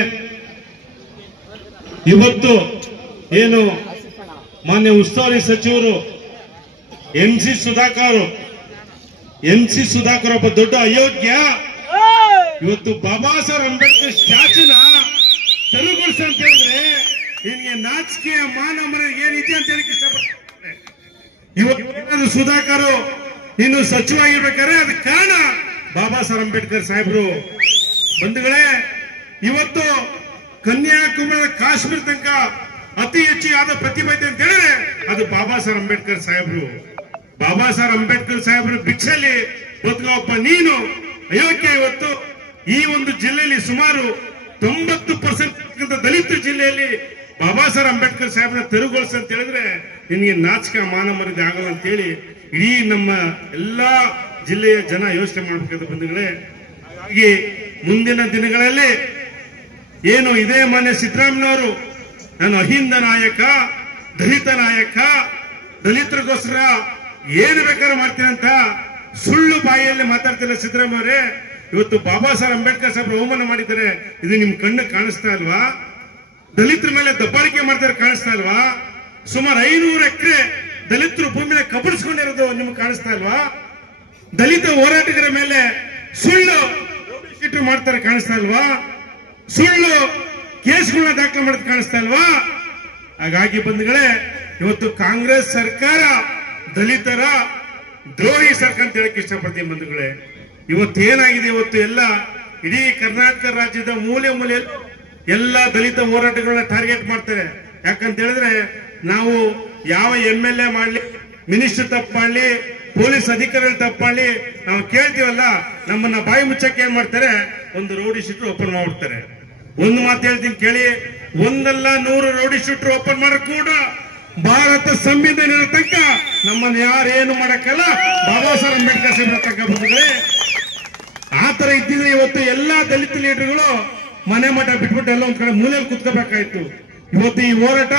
ಇವತ್ತು ಏನು ಮಾನ್ಯ ಉಸ್ತುವಾರಿ ಸಚಿವರು ಎಂ ಸಿ ಸುಧಾಕರ್ ಒಬ್ಬ ದೊಡ್ಡ ಅಯೋಗ್ಯ. ಇವತ್ತು ಬಾಬಾ ಸಾಹೇಬ್ ಅಂಬೇಡ್ಕರ್ ಸ್ಟ್ಯಾಚ್ಯೂನ ತೆರವುಗೊಳಿಸ ಅಂತ ಹೇಳಿದ್ರೆ ನಿನ್ಗೆ ನಾಚಿಕೆಯ ಮಾನವರ ಏನಿದೆ ಅಂತ ಹೇಳಕ್ ಇಷ್ಟಪಡ್ತಾರೆ. ಇವತ್ತು ಸುಧಾಕರ್ ನೀನು ಸಚಿವಾಗಿರ್ಬೇಕಾದ್ರೆ ಅದಕ್ಕೆ ಕಾರಣ ಬಾಬಾ ಸಾಹೇಬ್ ಅಂಬೇಡ್ಕರ್ ಸಾಹೇಬ್ರು. ಬಂಧುಗಳೇ, ಇವತ್ತು ಕನ್ಯಾಕುಮಾರಿ ಕಾಶ್ಮೀರ ತನಕ ಅತಿ ಹೆಚ್ಚಿಗೆ ಪ್ರತಿಭೆ ಐತೆ ಅಂತ ಹೇಳಿದ್ರೆ ಅದು ಬಾಬಾ ಸಾಹೇಬ್ ಅಂಬೇಡ್ಕರ್ ಸಾಹೇಬ್ರು. ಬಾಬಾ ಸಾಹೇಬ್ ಅಂಬೇಡ್ಕರ್ ಸಾಹೇಬ್ರು ಭಿಕ್ಷೆಯಲ್ಲಿ ಬದುಕಪ್ಪ ನೀನು ಅಯೋಗ್ಯ. ಇವತ್ತು ಈ ಒಂದು ಜಿಲ್ಲೆಯಲ್ಲಿ ಸುಮಾರು 90% ದಲಿತ ಜಿಲ್ಲೆಯಲ್ಲಿ ಬಾಬಾ ಸಾಹೇಬ್ ಅಂಬೇಡ್ಕರ್ ಸಾಹೇಬ್ನ ತೆರವುಗೊಳಿಸ ಅಂತ ಹೇಳಿದ್ರೆ ನಿನಗೆ ನಾಚಿಕೆ ಮಾನ ಮರ್ಯಾದೆ ಆಗಲ್ಲ ಅಂತ ಹೇಳಿ ಇಡೀ ನಮ್ಮ ಎಲ್ಲಾ ಜಿಲ್ಲೆಯ ಜನ ಯೋಚನೆ ಮಾಡಬೇಕಾದ ಬಂಧುಗಳೇ. ಹಾಗಾಗಿ ಮುಂದಿನ ದಿನಗಳಲ್ಲಿ ಏನು ಇದೇ ಮಾನ್ಯ ಸಿದ್ದರಾಮಯ್ಯನವರು ನಾನು ಅಹಿಂದ ನಾಯಕ, ದಲಿತ ನಾಯಕ, ದಲಿತರಿಗೋಸ್ಕರ ಏನು ಬೇಕಾದ್ರೂ ಮಾಡ್ತೀನಿ ಅಂತ ಸುಳ್ಳು ಬಾಯಿಯಲ್ಲಿ ಮಾತಾಡ್ತಿಲ್ಲ ಸಿದ್ದರಾಮಯ್ಯವರೇ. ಇವತ್ತು ಬಾಬಾ ಸಾಹೇಬ್ ಅಂಬೇಡ್ಕರ್ ಸಾಹೇಬ್ ಅವಮಾನ ಮಾಡಿದ್ದಾರೆ, ಇದು ನಿಮ್ ಕಣ್ಣು ಕಾಣಿಸ್ತಾ ಇಲ್ವಾ? ದಲಿತರ ಮೇಲೆ ದಬ್ಬಾಳಿಕೆ ಮಾಡ್ತಾರೆ ಕಾಣಿಸ್ತಾ ಇಲ್ವಾ? ಸುಮಾರು 500 ಎಕರೆ ದಲಿತರು ಭೂಮಿನ ಕಬಳಿಸ್ಕೊಂಡಿರೋದು ನಿಮ್ಗೆ ಕಾಣಿಸ್ತಾ ಇಲ್ವಾ? ದಲಿತ ಹೋರಾಟಗಾರ ಮೇಲೆ ಸುಳ್ಳು ಶೀಟು ಮಾಡ್ತಾರೆ ಕಾಣಿಸ್ತಾ ಇಲ್ವಾ? ಸುಳ್ಳು ಕೇಸ್ಗಳನ್ನ ದಾಖಲೆ ಮಾಡೋದು ಕಾಣಿಸ್ತಾ ಇಲ್ವಾ? ಹಾಗಾಗಿ ಬಂಧುಗಳೇ, ಇವತ್ತು ಕಾಂಗ್ರೆಸ್ ಸರ್ಕಾರ ದಲಿತರ ದ್ರೋಹಿ ಸರ್ಕಾರ ಅಂತ ಹೇಳಕ್ ಇಷ್ಟಪಡ್ತೀನಿ ಬಂಧುಗಳೇ. ಇವತ್ತು ಏನಾಗಿದೆ, ಇವತ್ತು ಎಲ್ಲ ಇಡೀ ಕರ್ನಾಟಕ ರಾಜ್ಯದ ಮೂಲೆ ಮೂಲೆಯಲ್ಲಿ ಎಲ್ಲ ದಲಿತ ಹೋರಾಟಗಳನ್ನ ಟಾರ್ಗೆಟ್ ಮಾಡ್ತಾರೆ. ಯಾಕಂತ ಹೇಳಿದ್ರೆ ನಾವು ಯಾವ MLA ಮಾಡ್ಲಿ, ಮಿನಿಸ್ಟರ್ ತಪ್ಪು ಮಾಡ್ಲಿ, ಪೊಲೀಸ್ ಅಧಿಕಾರಿಗಳು ತಪ್ಪು ಮಾಡ್ಲಿ, ನಾವು ಕೇಳ್ತೀವಲ್ಲ, ನಮ್ಮನ್ನ ಬಾಯಿ ಮುಚ್ಚಕ್ಕೆ ಏನ್ ಮಾಡ್ತಾರೆ, ಒಂದು ರೌಡಿ ಶೀಟರ್ ಓಪನ್ ಮಾಡ್ಬಿಡ್ತಾರೆ. ಒಂದು ಮಾತು ಹೇಳ್ತೀನಿ ಕೇಳಿ, ಒಂದಲ್ಲ 100 ರೌಡಿ ಶೀಟರ್ ಓಪನ್ ಮಾಡಕ್ ಕೂಡ ಭಾರತ ಸಂವಿಧಾನ ತನಕ ನಮ್ಮನ್ನ ಯಾರೇನು ಮಾಡಕ್ಕಲ್ಲ, ಬಾಬಾ ಸಾಹೇಬ್ ಅಂಬೇಡ್ಕರ್ ಸಾಹೇಬ್ರ ತನಕ ಬಂದಿದೆ. ಆತರ ಇದ್ದಿದ್ರೆ ಇವತ್ತು ಎಲ್ಲಾ ದಲಿತ ಲೀಡರ್ಗಳು ಮನೆ ಮಠ ಬಿಟ್ಬಿಟ್ಟು ಎಲ್ಲ ಒಂದ್ ಕಡೆ ಮೂಲೆಯಲ್ಲಿ ಕುತ್ಕೋಬೇಕಾಯ್ತು. ಇವತ್ತು ಈ ಹೋರಾಟ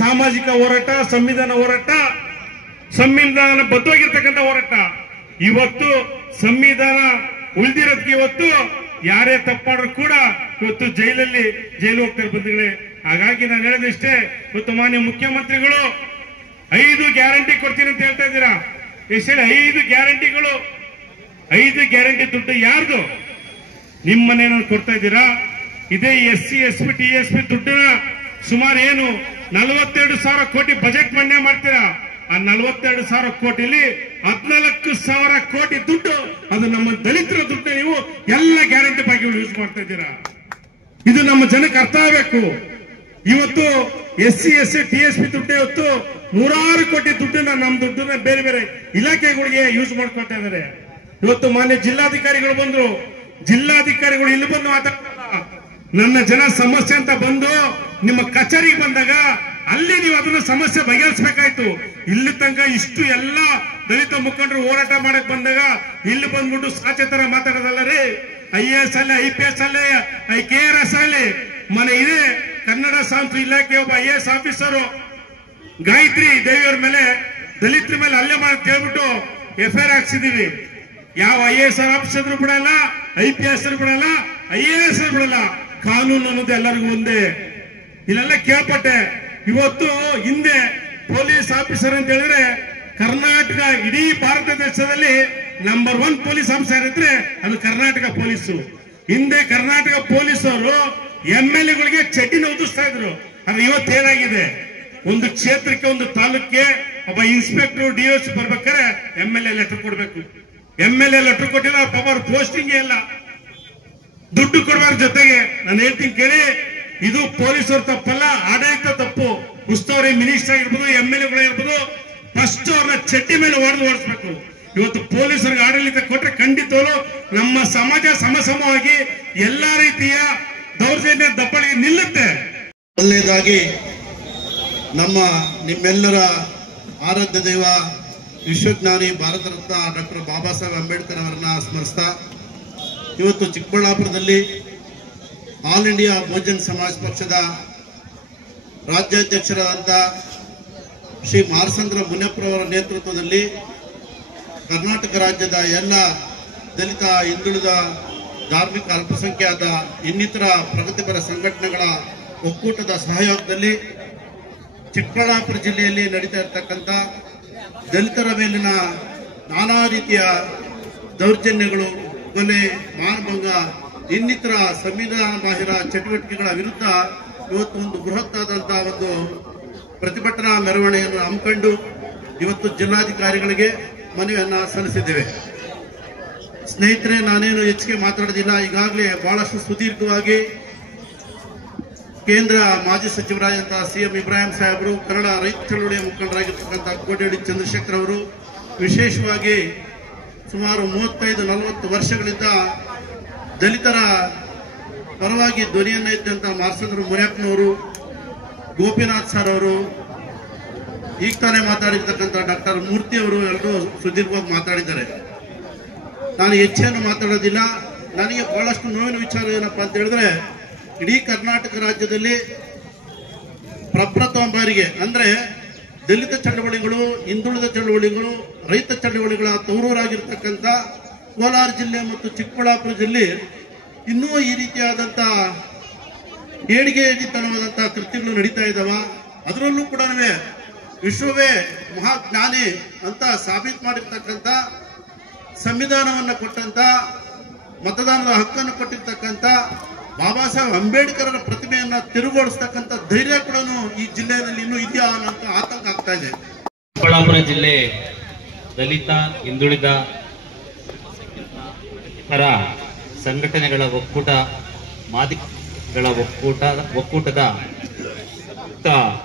ಸಾಮಾಜಿಕ ಹೋರಾಟ, ಸಂವಿಧಾನ ಹೋರಾಟ, ಸಂವಿಧಾನ ಬದ್ಧವಾಗಿರ್ತಕ್ಕಂಥ ಹೋರಾಟ. ಇವತ್ತು ಸಂವಿಧಾನ ಉಳಿದಿರೋದಕ್ಕೆ ಇವತ್ತು ಯಾರೇ ತಪ್ಪಾಡ್ರು ಕೂಡ ಇವತ್ತು ಜೈಲು ಹೋಗ್ತಾರೆ ಬಂಧುಗಳೇ. ಹಾಗಾಗಿ ನಾನು ಹೇಳೋದಿಷ್ಟೇ, ಇವತ್ತು ಮಾನ್ಯ ಮುಖ್ಯಮಂತ್ರಿಗಳು 5 ಗ್ಯಾರಂಟಿ ಕೊಡ್ತೀನಿ ಅಂತ ಹೇಳ್ತಾ ಇದ್ದೀರಾ. ಎಷ್ಟು ಹೇಳಿ 5 ಗ್ಯಾರಂಟಿಗಳು, 5 ಗ್ಯಾರಂಟಿ ದುಡ್ಡು ಯಾರ್ದು? ನಿಮ್ಮ ಮನೆಯನ್ನು ಕೊಡ್ತಾ ಇದ್ದೀರಾ? ಇದೇ SC SC TSP ದುಡ್ಡನ್ನ ಸುಮಾರು ಏನು 42,000 ಕೋಟಿ ಬಜೆಟ್ ಮಂಡನೆ ಮಾಡ್ತೀರಾ. ಆ 42,000 ಕೋಟಿಲಿ 14,000 ಕೋಟಿ ದುಡ್ಡು ಅದು ನಮ್ಮ ದಲಿತರ ದುಡ್ಡು ನೀವು ಎಲ್ಲ ಗ್ಯಾರಂಟಿ ಬಗ್ಗೆ ಯೂಸ್ ಮಾಡ್ತಾ ಇದ್ದೀರಾ. ಇದು ನಮ್ಮ ಜನಕ್ಕೆ ಅರ್ಥ ಆಗಬೇಕು. ಇವತ್ತು SC SC TSP ದುಡ್ಡು ಇವತ್ತು 100 ಕೋಟಿ ದುಡ್ಡನ್ನ ನಮ್ಮ ದುಡ್ಡನ್ನ ಬೇರೆ ಬೇರೆ ಇಲಾಖೆಗಳಿಗೆ ಯೂಸ್ ಮಾಡ್ಕೊಳ್ತಾ ಇದ್ದಾರೆ. ಇವತ್ತು ಮಾನ್ಯ ಜಿಲ್ಲಾಧಿಕಾರಿಗಳು ಬಂದ್ರು, ಜಿಲ್ಲಾಧಿಕಾರಿಗಳು ಇಲ್ಲಿ ಬಂದು ಮಾತಾಡ್ತಾರ, ನನ್ನ ಜನ ಸಮಸ್ಯೆ ಅಂತ ಬಂದು ನಿಮ್ಮ ಕಚೇರಿಗೆ ಬಂದಾಗ ಅಲ್ಲಿ ನೀವು ಅದನ್ನ ಸಮಸ್ಯೆ ಬಗೆಹರಿಸಬೇಕಾಯ್ತು. ಇಲ್ಲಿ ತನಕ ಇಷ್ಟು ಎಲ್ಲ ದಲಿತ ಮುಖಂಡರು ಹೋರಾಟ ಮಾಡಕ್ ಬಂದಾಗ ಇಲ್ಲಿ ಬಂದ್ಬಿಟ್ಟು ಸಾಚೆ ತರ ಮಾತಾಡೋದಲ್ಲ ರೀ. IAS ಅಲ್ಲಿ, IPS ಅಲ್ಲಿ, KRS ಅಲ್ಲಿ ಮನೆ ಇದೆ. ಕನ್ನಡ ಸಾಂಸ್ಕೃತಿಕ ಇಲಾಖೆ ಒಬ್ಬ IAS ಆಫೀಸರು ಗಾಯತ್ರಿ ದೇವಿಯವ್ರ ಮೇಲೆ ದಲಿತರ ಮೇಲೆ ಹಲ್ಲೆ ಮಾಡಕ್ ಹೇಳ್ಬಿಟ್ಟು FIR ಹಾಕ್ಸಿದೀವಿ. ಯಾವ IAS ಆಫೀಸರ್ ಬಿಡಲ್ಲ, IPS ಬಿಡಲ್ಲ, IAS ಬಿಡಲ್ಲ. ಕಾನೂನು ಅನ್ನೋದು ಎಲ್ಲರಿಗೂ ಒಂದೇ. ಇಲ್ಲೆಲ್ಲ ಕೇಳ್ಪಟ್ಟೆ. ಇವತ್ತು ಹಿಂದೆ ಪೊಲೀಸ್ ಆಫೀಸರ್ ಅಂತ ಹೇಳಿದ್ರೆ ಕರ್ನಾಟಕ ಇಡೀ ಭಾರತ ದೇಶದಲ್ಲಿ ನಂಬರ್ 1 ಪೊಲೀಸ್ ಆಫೀಸರ್ ಇದ್ರೆ ಅದು ಕರ್ನಾಟಕ ಪೊಲೀಸು. ಹಿಂದೆ ಕರ್ನಾಟಕ ಪೊಲೀಸರು MLAಗಳಿಗೆ ಚಟಿನ ಉದಿಸ್ತಾ ಇದ್ರು. ಆದ್ರೆ ಇವತ್ತೇನಾಗಿದೆ, ಒಂದು ಕ್ಷೇತ್ರಕ್ಕೆ, ಒಂದು ತಾಲೂಕಿಗೆ ಒಬ್ಬ ಇನ್ಸ್ಪೆಕ್ಟರ್ DOC ಬರ್ಬೇಕಾದ್ರೆ MLA ಲೆಟರ್ ಕೊಡ್ಬೇಕು. MLA ಲೆಟರ್ ಕೊಟ್ಟಿಲ್ಲ, ಪವರ್ ಪೋಸ್ಟಿಂಗ್ ಇಲ್ಲ, ದುಡ್ಡು ಕೊಡಬಾರ. ಜೊತೆಗೆ ನಾನು ಹೇಳ್ತೀನಿ ಕೇಳಿ, ಇದು ಪೊಲೀಸರು ತಪ್ಪಲ್ಲ, ಆಡಳಿತ ತಪ್ಪು. ಉಸ್ತುವಾರಿ ಮಿನಿಸ್ಟರ್ ಆಗಿರ್ಬೋದು, MLAಗಳು ಇರ್ಬೋದು, ಫಸ್ಟ್ ಅವ್ರನ್ನ ಚಟ್ಟಿ ಮೇಲೆ ಓಡಿಸ್ಬೇಕು. ಇವತ್ತು ಪೊಲೀಸರಿಗೆ ಆಡಳಿತ ಕೊಟ್ರೆ ಖಂಡಿತವೂ ನಮ್ಮ ಸಮಾಜ ಸಮಸಮವಾಗಿ ಎಲ್ಲಾ ರೀತಿಯ ದೌರ್ಜನ್ಯ ದಬ್ಬಳಿಗೆ ನಿಲ್ಲುತ್ತೆ. ಒಳ್ಳೆಯದಾಗಿ ನಿಮ್ಮೆಲ್ಲರ ಆರಾಧ್ಯ ದೈವ ವಿಶ್ವಜ್ಞಾನಿ ಭಾರತ ರತ್ನ ಡಾಕ್ಟರ್ ಬಾಬಾ ಸಾಹೇಬ್ ಅಂಬೇಡ್ಕರ್ ಅವರನ್ನ ಸ್ಮರಿಸ್ತಾ, ಇವತ್ತು ಚಿಕ್ಕಬಳ್ಳಾಪುರದಲ್ಲಿ ಆಲ್ ಇಂಡಿಯಾ ಬಹುಜನ್ ಸಮಾಜ್ ಪಕ್ಷದ ರಾಜ್ಯಾಧ್ಯಕ್ಷರಾದಂಥ ಶ್ರೀ ಮಾರಸಂದ್ರ ಮುನಿಯಪ್ಪರವರ ನೇತೃತ್ವದಲ್ಲಿ ಕರ್ನಾಟಕ ರಾಜ್ಯದ ಎಲ್ಲ ದಲಿತ, ಹಿಂದುಳಿದ, ಧಾರ್ಮಿಕ, ಅಲ್ಪಸಂಖ್ಯಾತ, ಇನ್ನಿತರ ಪ್ರಗತಿಪರ ಸಂಘಟನೆಗಳ ಒಕ್ಕೂಟದ ಸಹಯೋಗದಲ್ಲಿ ಚಿಕ್ಕಬಳ್ಳಾಪುರ ಜಿಲ್ಲೆಯಲ್ಲಿ ನಡೀತಾ ಇರತಕ್ಕಂಥ ದಲಿತರ ಮೇಲಿನ ನಾನಾ ರೀತಿಯ ದೌರ್ಜನ್ಯಗಳು, ಕೊಲೆ, ಮಾನಭಂಗ, ಇನ್ನಿತರ ಸಂವಿಧಾನ ಬಾಹಿರ ಚಟುವಟಿಕೆಗಳ ವಿರುದ್ಧ ಇವತ್ತು ಒಂದು ಬೃಹತ್ತಾದಂತಹ ಒಂದು ಪ್ರತಿಭಟನಾ ಮೆರವಣಿಗೆಯನ್ನು ಹಮ್ಮಿಕೊಂಡು ಇವತ್ತು ಜಿಲ್ಲಾಧಿಕಾರಿಗಳಿಗೆ ಮನವಿಯನ್ನ ಸಲ್ಲಿಸಿದ್ದೇವೆ. ಸ್ನೇಹಿತರೆ, ನಾನೇನು ಹೆಚ್ಚಿಗೆ ಮಾತಾಡೋದಿಲ್ಲ. ಈಗಾಗಲೇ ಬಹಳಷ್ಟು ಸುದೀರ್ಘವಾಗಿ ಕೇಂದ್ರ ಮಾಜಿ ಸಚಿವರಾದಂತಹ CM ಇಬ್ರಾಹಿಂ ಸಾಹೇಬರು, ಕನ್ನಡ ರೈತ ಚಳವಳಿಯ ಮುಖಂಡರಾಗಿರ್ತಕ್ಕಂಥ ಕೋಟೆಹಳ್ಳಿ ಚಂದ್ರಶೇಖರ್ ಅವರು, ವಿಶೇಷವಾಗಿ ಸುಮಾರು 35-40 ವರ್ಷಗಳಿಂದ ದಲಿತರ ಪರವಾಗಿ ಧ್ವನಿಯನ್ನ ಎತ್ತಂತ ಮಾರ್ಸಂದ್ರ ಮುನಿಯಪ್ಪನವರು, ಗೋಪಿನಾಥ್ ಸರ್ ಅವರು, ಈಗ ತಾನೇ ಮಾತಾಡಿರ್ತಕ್ಕಂಥ ಡಾಕ್ಟರ್ ಮೂರ್ತಿ ಅವರು ಎಲ್ಲರೂ ಸುದೀರ್ಘವಾಗಿ ಮಾತಾಡಿದ್ದಾರೆ. ನಾನು ಹೆಚ್ಚೇನು ಮಾತಾಡೋದಿಲ್ಲ. ನನಗೆ ಬಹಳಷ್ಟು ನೋವಿನ ವಿಚಾರ ಏನಪ್ಪಾ ಅಂತ ಹೇಳಿದ್ರೆ, ಇಡೀ ಕರ್ನಾಟಕ ರಾಜ್ಯದಲ್ಲಿ ಪ್ರಪ್ರಥಮ ಬಾರಿಗೆ ಅಂದ್ರೆ ದಲಿತ ಚಳವಳಿಗಳು, ಹಿಂದುಳಿದ ಚಳವಳಿಗಳು, ರೈತ ಚಳವಳಿಗಳ ತವರೂರಾಗಿರ್ತಕ್ಕಂಥ ಕೋಲಾರ ಜಿಲ್ಲೆ ಮತ್ತು ಚಿಕ್ಕಬಳ್ಳಾಪುರ ಜಿಲ್ಲೆ ಇನ್ನೂ ಈ ರೀತಿಯಾದಂಥ ಏಳಿಗೆತನವಾದಂತಹ ಕೃತ್ಯಗಳು ನಡೀತಾ ಇದ್ದಾವ. ಅದರಲ್ಲೂ ಕೂಡ ವಿಶ್ವವೇ ಮಹಾಜ್ಞಾನಿ ಅಂತ ಸಾಬೀತು ಮಾಡಿರ್ತಕ್ಕಂಥ, ಸಂವಿಧಾನವನ್ನು ಕೊಟ್ಟಂತ, ಮತದಾನದ ಹಕ್ಕನ್ನು ಕೊಟ್ಟಿರ್ತಕ್ಕಂಥ ಬಾಬಾ ಸಾಹೇಬ್ ಅಂಬೇಡ್ಕರ್ ಪ್ರತಿಮೆಯನ್ನ ತಿರುಗೋಡಿಸ್ತಕ್ಕಂಥ ಧೈರ್ಯ ಕೂಡ ಈ ಜಿಲ್ಲೆಯಲ್ಲಿ ಇನ್ನೂ ಇದೆಯಾ ಅನ್ನೋ ಆತಂಕ ಆಗ್ತಾ ಇದೆ. ಚಿಕ್ಕಬಳ್ಳಾಪುರ ಜಿಲ್ಲೆ ದಲಿತ, ಹಿಂದುಳಿದ ಪರ ಸಂಘಟನೆಗಳ ಒಕ್ಕೂಟ, ಮಾದಿಗಗಳ ಒಕ್ಕೂಟದ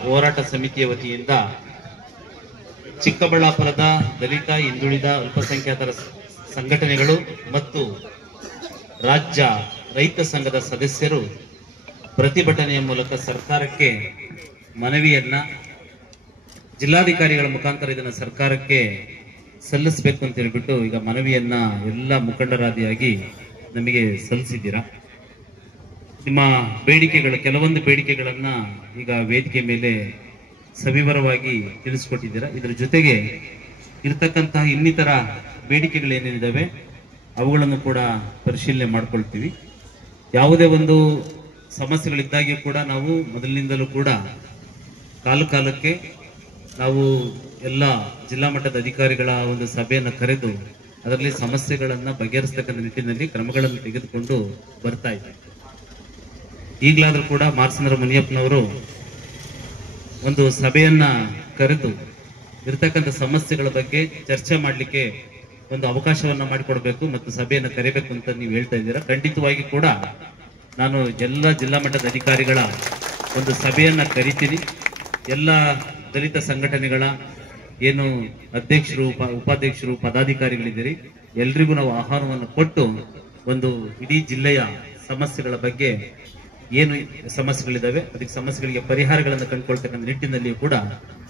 ಹೋರಾಟ ಸಮಿತಿಯ ವತಿಯಿಂದ ಚಿಕ್ಕಬಳ್ಳಾಪುರದ ದಲಿತ, ಹಿಂದುಳಿದ, ಅಲ್ಪಸಂಖ್ಯಾತರ ಸಂಘಟನೆಗಳು ಮತ್ತು ರಾಜ್ಯ ರೈತ ಸಂಘದ ಸದಸ್ಯರು ಪ್ರತಿಭಟನೆಯ ಮೂಲಕ ಸರ್ಕಾರಕ್ಕೆ ಮನವಿಯನ್ನ, ಜಿಲ್ಲಾಧಿಕಾರಿಗಳ ಮುಖಾಂತರ ಇದನ್ನು ಸರ್ಕಾರಕ್ಕೆ ಸಲ್ಲಿಸಬೇಕು ಅಂತ ಹೇಳ್ಬಿಟ್ಟು ಈಗ ಮನವಿಯನ್ನ ಎಲ್ಲ ಮುಖಂಡರಾದಿಯಾಗಿ ನಮಗೆ ಸಲ್ಲಿಸಿದ್ದೀರಾ. ನಿಮ್ಮ ಬೇಡಿಕೆಗಳು, ಕೆಲವೊಂದು ಬೇಡಿಕೆಗಳನ್ನ ಈಗ ವೇದಿಕೆ ಮೇಲೆ ಸವಿವರವಾಗಿ ತಿಳಿಸ್ಕೊಟ್ಟಿದ್ದೀರಾ. ಇದರ ಜೊತೆಗೆ ಇರತಕ್ಕಂತಹ ಇನ್ನಿತರ ಬೇಡಿಕೆಗಳೇನೇನಿದ್ದಾವೆ ಅವುಗಳನ್ನು ಕೂಡ ಪರಿಶೀಲನೆ ಮಾಡ್ಕೊಳ್ತೀವಿ. ಯಾವುದೇ ಒಂದು ಸಮಸ್ಯೆಗಳಿದ್ದಾಗಿಯೂ ಕೂಡ ನಾವು ಮೊದಲಿನಿಂದಲೂ ಕೂಡ ಕಾಲಕ್ಕೆ ನಾವು ಎಲ್ಲ ಜಿಲ್ಲಾ ಮಟ್ಟದ ಅಧಿಕಾರಿಗಳ ಒಂದು ಸಭೆಯನ್ನು ಕರೆದು ಅದರಲ್ಲಿ ಸಮಸ್ಯೆಗಳನ್ನು ಬಗೆಹರಿಸತಕ್ಕಂಥ ನಿಟ್ಟಿನಲ್ಲಿ ಕ್ರಮಗಳನ್ನು ತೆಗೆದುಕೊಂಡು ಬರ್ತಾ ಇದ್ದೀವಿ. ಈಗಲಾದರೂ ಕೂಡ ಮಾರ್ಸಂದ್ರ ಮುನಿಯಪ್ಪನವರು ಒಂದು ಸಭೆಯನ್ನ ಕರೆದು ಇರತಕ್ಕಂಥ ಸಮಸ್ಯೆಗಳ ಬಗ್ಗೆ ಚರ್ಚೆ ಮಾಡಲಿಕ್ಕೆ ಒಂದು ಅವಕಾಶವನ್ನ ಮಾಡಿಕೊಡ್ಬೇಕು ಮತ್ತು ಸಭೆಯನ್ನು ಕರೆಯಬೇಕು ಅಂತ ನೀವು ಹೇಳ್ತಾ ಇದ್ದೀರಾ. ಖಂಡಿತವಾಗಿ ಕೂಡ ನಾನು ಎಲ್ಲ ಜಿಲ್ಲಾ ಮಟ್ಟದ ಅಧಿಕಾರಿಗಳ ಒಂದು ಸಭೆಯನ್ನ ಕರಿತೀನಿ. ಎಲ್ಲ ದಲಿತ ಸಂಘಟನೆಗಳ ಏನು ಅಧ್ಯಕ್ಷರು, ಉಪಾಧ್ಯಕ್ಷರು, ಪದಾಧಿಕಾರಿಗಳಿದ್ದೀರಿ, ಎಲ್ರಿಗೂ ನಾವು ಆಹ್ವಾನವನ್ನು ಕೊಟ್ಟು ಒಂದು ಇಡೀ ಜಿಲ್ಲೆಯ ಸಮಸ್ಯೆಗಳ ಬಗ್ಗೆ ಏನು ಸಮಸ್ಯೆಗಳಿದ್ದಾವೆ ಅದಕ್ಕೆ ಸಮಸ್ಯೆಗಳಿಗೆ ಪರಿಹಾರಗಳನ್ನು ಕಂಡುಕೊಳ್ತಕ್ಕಂಥ ನಿಟ್ಟಿನಲ್ಲಿಯೂ ಕೂಡ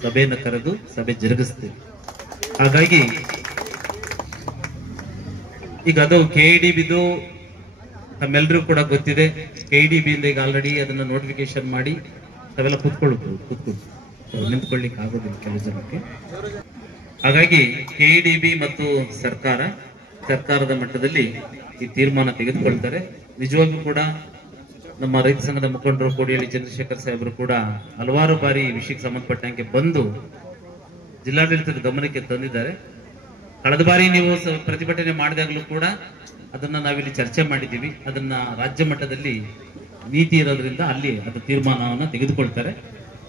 ಸಭೆಯನ್ನು ಕರೆದು ಸಭೆ ಜರುಗಿಸ್ತೀವಿ. ಹಾಗಾಗಿ ಈಗ ಅದು KIDBದು ತಮ್ಮೆಲ್ಲರೂ ಕೂಡ ಗೊತ್ತಿದೆ. KIDB ಇಂದ ಈಗ ಆಲ್ರೆಡಿ ಅದನ್ನ ನೋಟಿಫಿಕೇಶನ್ ಮಾಡಿ ತಾವೆಲ್ಲ ಕೂತ್ಕೊಂಡು ನಿಂತ್ಕೊಳ್ಳಿಕ್ಕೆ ಆಗೋದಿಲ್ಲ ಕೆಲವು ಜನಕ್ಕೆ. ಹಾಗಾಗಿ KIDB ಮತ್ತು ಸರ್ಕಾರದ ಮಟ್ಟದಲ್ಲಿ ಈ ತೀರ್ಮಾನ ತೆಗೆದುಕೊಳ್ತಾರೆ. ನಿಜವಾಗಿಯೂ ಕೂಡ ನಮ್ಮ ರೈತ ಸಂಘದ ಮುಖಂಡರು ಕೋಡಿಹಳ್ಳಿ ಚಂದ್ರಶೇಖರ್ ಸಾಹೇಬರು ಕೂಡ ಹಲವಾರು ಬಾರಿ ಈ ವಿಷಯಕ್ಕೆ ಸಂಬಂಧಪಟ್ಟಂಗೆ ಬಂದು ಜಿಲ್ಲಾಡಳಿತದ ಗಮನಕ್ಕೆ ತಂದಿದ್ದಾರೆ. ಕಳೆದ ಬಾರಿ ನೀವು ಪ್ರತಿಭಟನೆ ಮಾಡಿದಾಗಲೂ ಕೂಡ ಅದನ್ನ ನಾವಿಲ್ಲಿ ಚರ್ಚೆ ಮಾಡಿದ್ದೀವಿ. ಅದನ್ನ ರಾಜ್ಯ ಮಟ್ಟದಲ್ಲಿ ನೀತಿ ಇರೋದ್ರಿಂದ ಅಲ್ಲಿ ಅದು ತೀರ್ಮಾನವನ್ನು ತೆಗೆದುಕೊಳ್ತಾರೆ.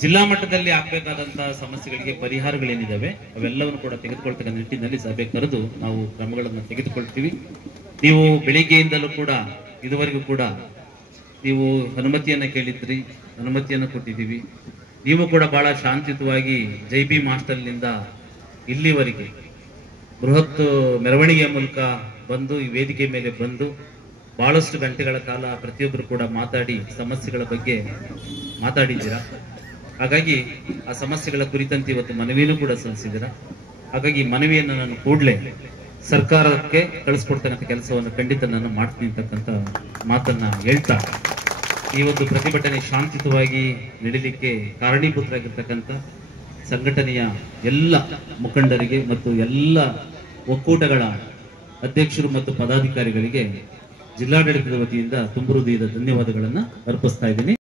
ಜಿಲ್ಲಾ ಮಟ್ಟದಲ್ಲಿ ಆಗ್ಬೇಕಾದಂತಹ ಸಮಸ್ಯೆಗಳಿಗೆ ಪರಿಹಾರಗಳೇನಿದಾವೆ ಅವೆಲ್ಲವನ್ನು ಕೂಡ ತೆಗೆದುಕೊಳ್ತಕ್ಕಂಥ ನಿಟ್ಟಿನಲ್ಲಿ ಸಭೆ ಕರೆದು ನಾವು ಕ್ರಮಗಳನ್ನು ತೆಗೆದುಕೊಳ್ತೀವಿ. ನೀವು ಬೆಳಿಗ್ಗೆಯಿಂದಲೂ ಕೂಡ ಇದುವರೆಗೂ ಕೂಡ ನೀವು ಅನುಮತಿಯನ್ನ ಕೇಳಿದ್ರಿ, ಅನುಮತಿಯನ್ನು ಕೊಟ್ಟಿದ್ದೀವಿ. ನೀವು ಕೂಡ ಬಹಳ ಶಾಂತಿಯುತವಾಗಿ JB ಮಾಸ್ಟರ್ನಿಂದ ಇಲ್ಲಿವರೆಗೆ ಬೃಹತ್ ಮೆರವಣಿಗೆಯ ಮೂಲಕ ಬಂದು ಈ ವೇದಿಕೆ ಮೇಲೆ ಬಂದು ಬಹಳಷ್ಟು ಗಂಟೆಗಳ ಕಾಲ ಪ್ರತಿಯೊಬ್ಬರು ಕೂಡ ಮಾತಾಡಿ ಸಮಸ್ಯೆಗಳ ಬಗ್ಗೆ ಮಾತಾಡಿದ್ದೀರಾ. ಹಾಗಾಗಿ ಆ ಸಮಸ್ಯೆಗಳ ಕುರಿತಂತೆ ಇವತ್ತು ಮನವಿಯನ್ನು ಕೂಡ ಸಲ್ಲಿಸಿದ್ದೀರಾ. ಹಾಗಾಗಿ ಮನವಿಯನ್ನು ನಾನು ಕೂಡಲೇ ಸರ್ಕಾರಕ್ಕೆ ಕಳಿಸ್ಕೊಡ್ತಕ್ಕಂಥ ಕೆಲಸವನ್ನು ಖಂಡಿತ ನಾನು ಮಾಡ್ತೀನಿ ಅಂತಕ್ಕಂಥ ಮಾತನ್ನ ಹೇಳ್ತಾ ಈ ಒಂದು ಪ್ರತಿಭಟನೆ ಶಾಂತಿಯುತವಾಗಿ ನಡೀಲಿಕ್ಕೆ ಕಾರಣೀಭೂತರಾಗಿರ್ತಕ್ಕಂಥ ಸಂಘಟನೆಯ ಎಲ್ಲ ಮುಖಂಡರಿಗೆ ಮತ್ತು ಎಲ್ಲ ಒಕ್ಕೂಟಗಳ ಅಧ್ಯಕ್ಷರು ಮತ್ತು ಪದಾಧಿಕಾರಿಗಳಿಗೆ ಜಿಲ್ಲಾಡಳಿತದ ವತಿಯಿಂದ ತುಂಬು ಹೃದಯದ ಧನ್ಯವಾದಗಳನ್ನು ಅರ್ಪಿಸ್ತಾ ಇದ್ದೀನಿ.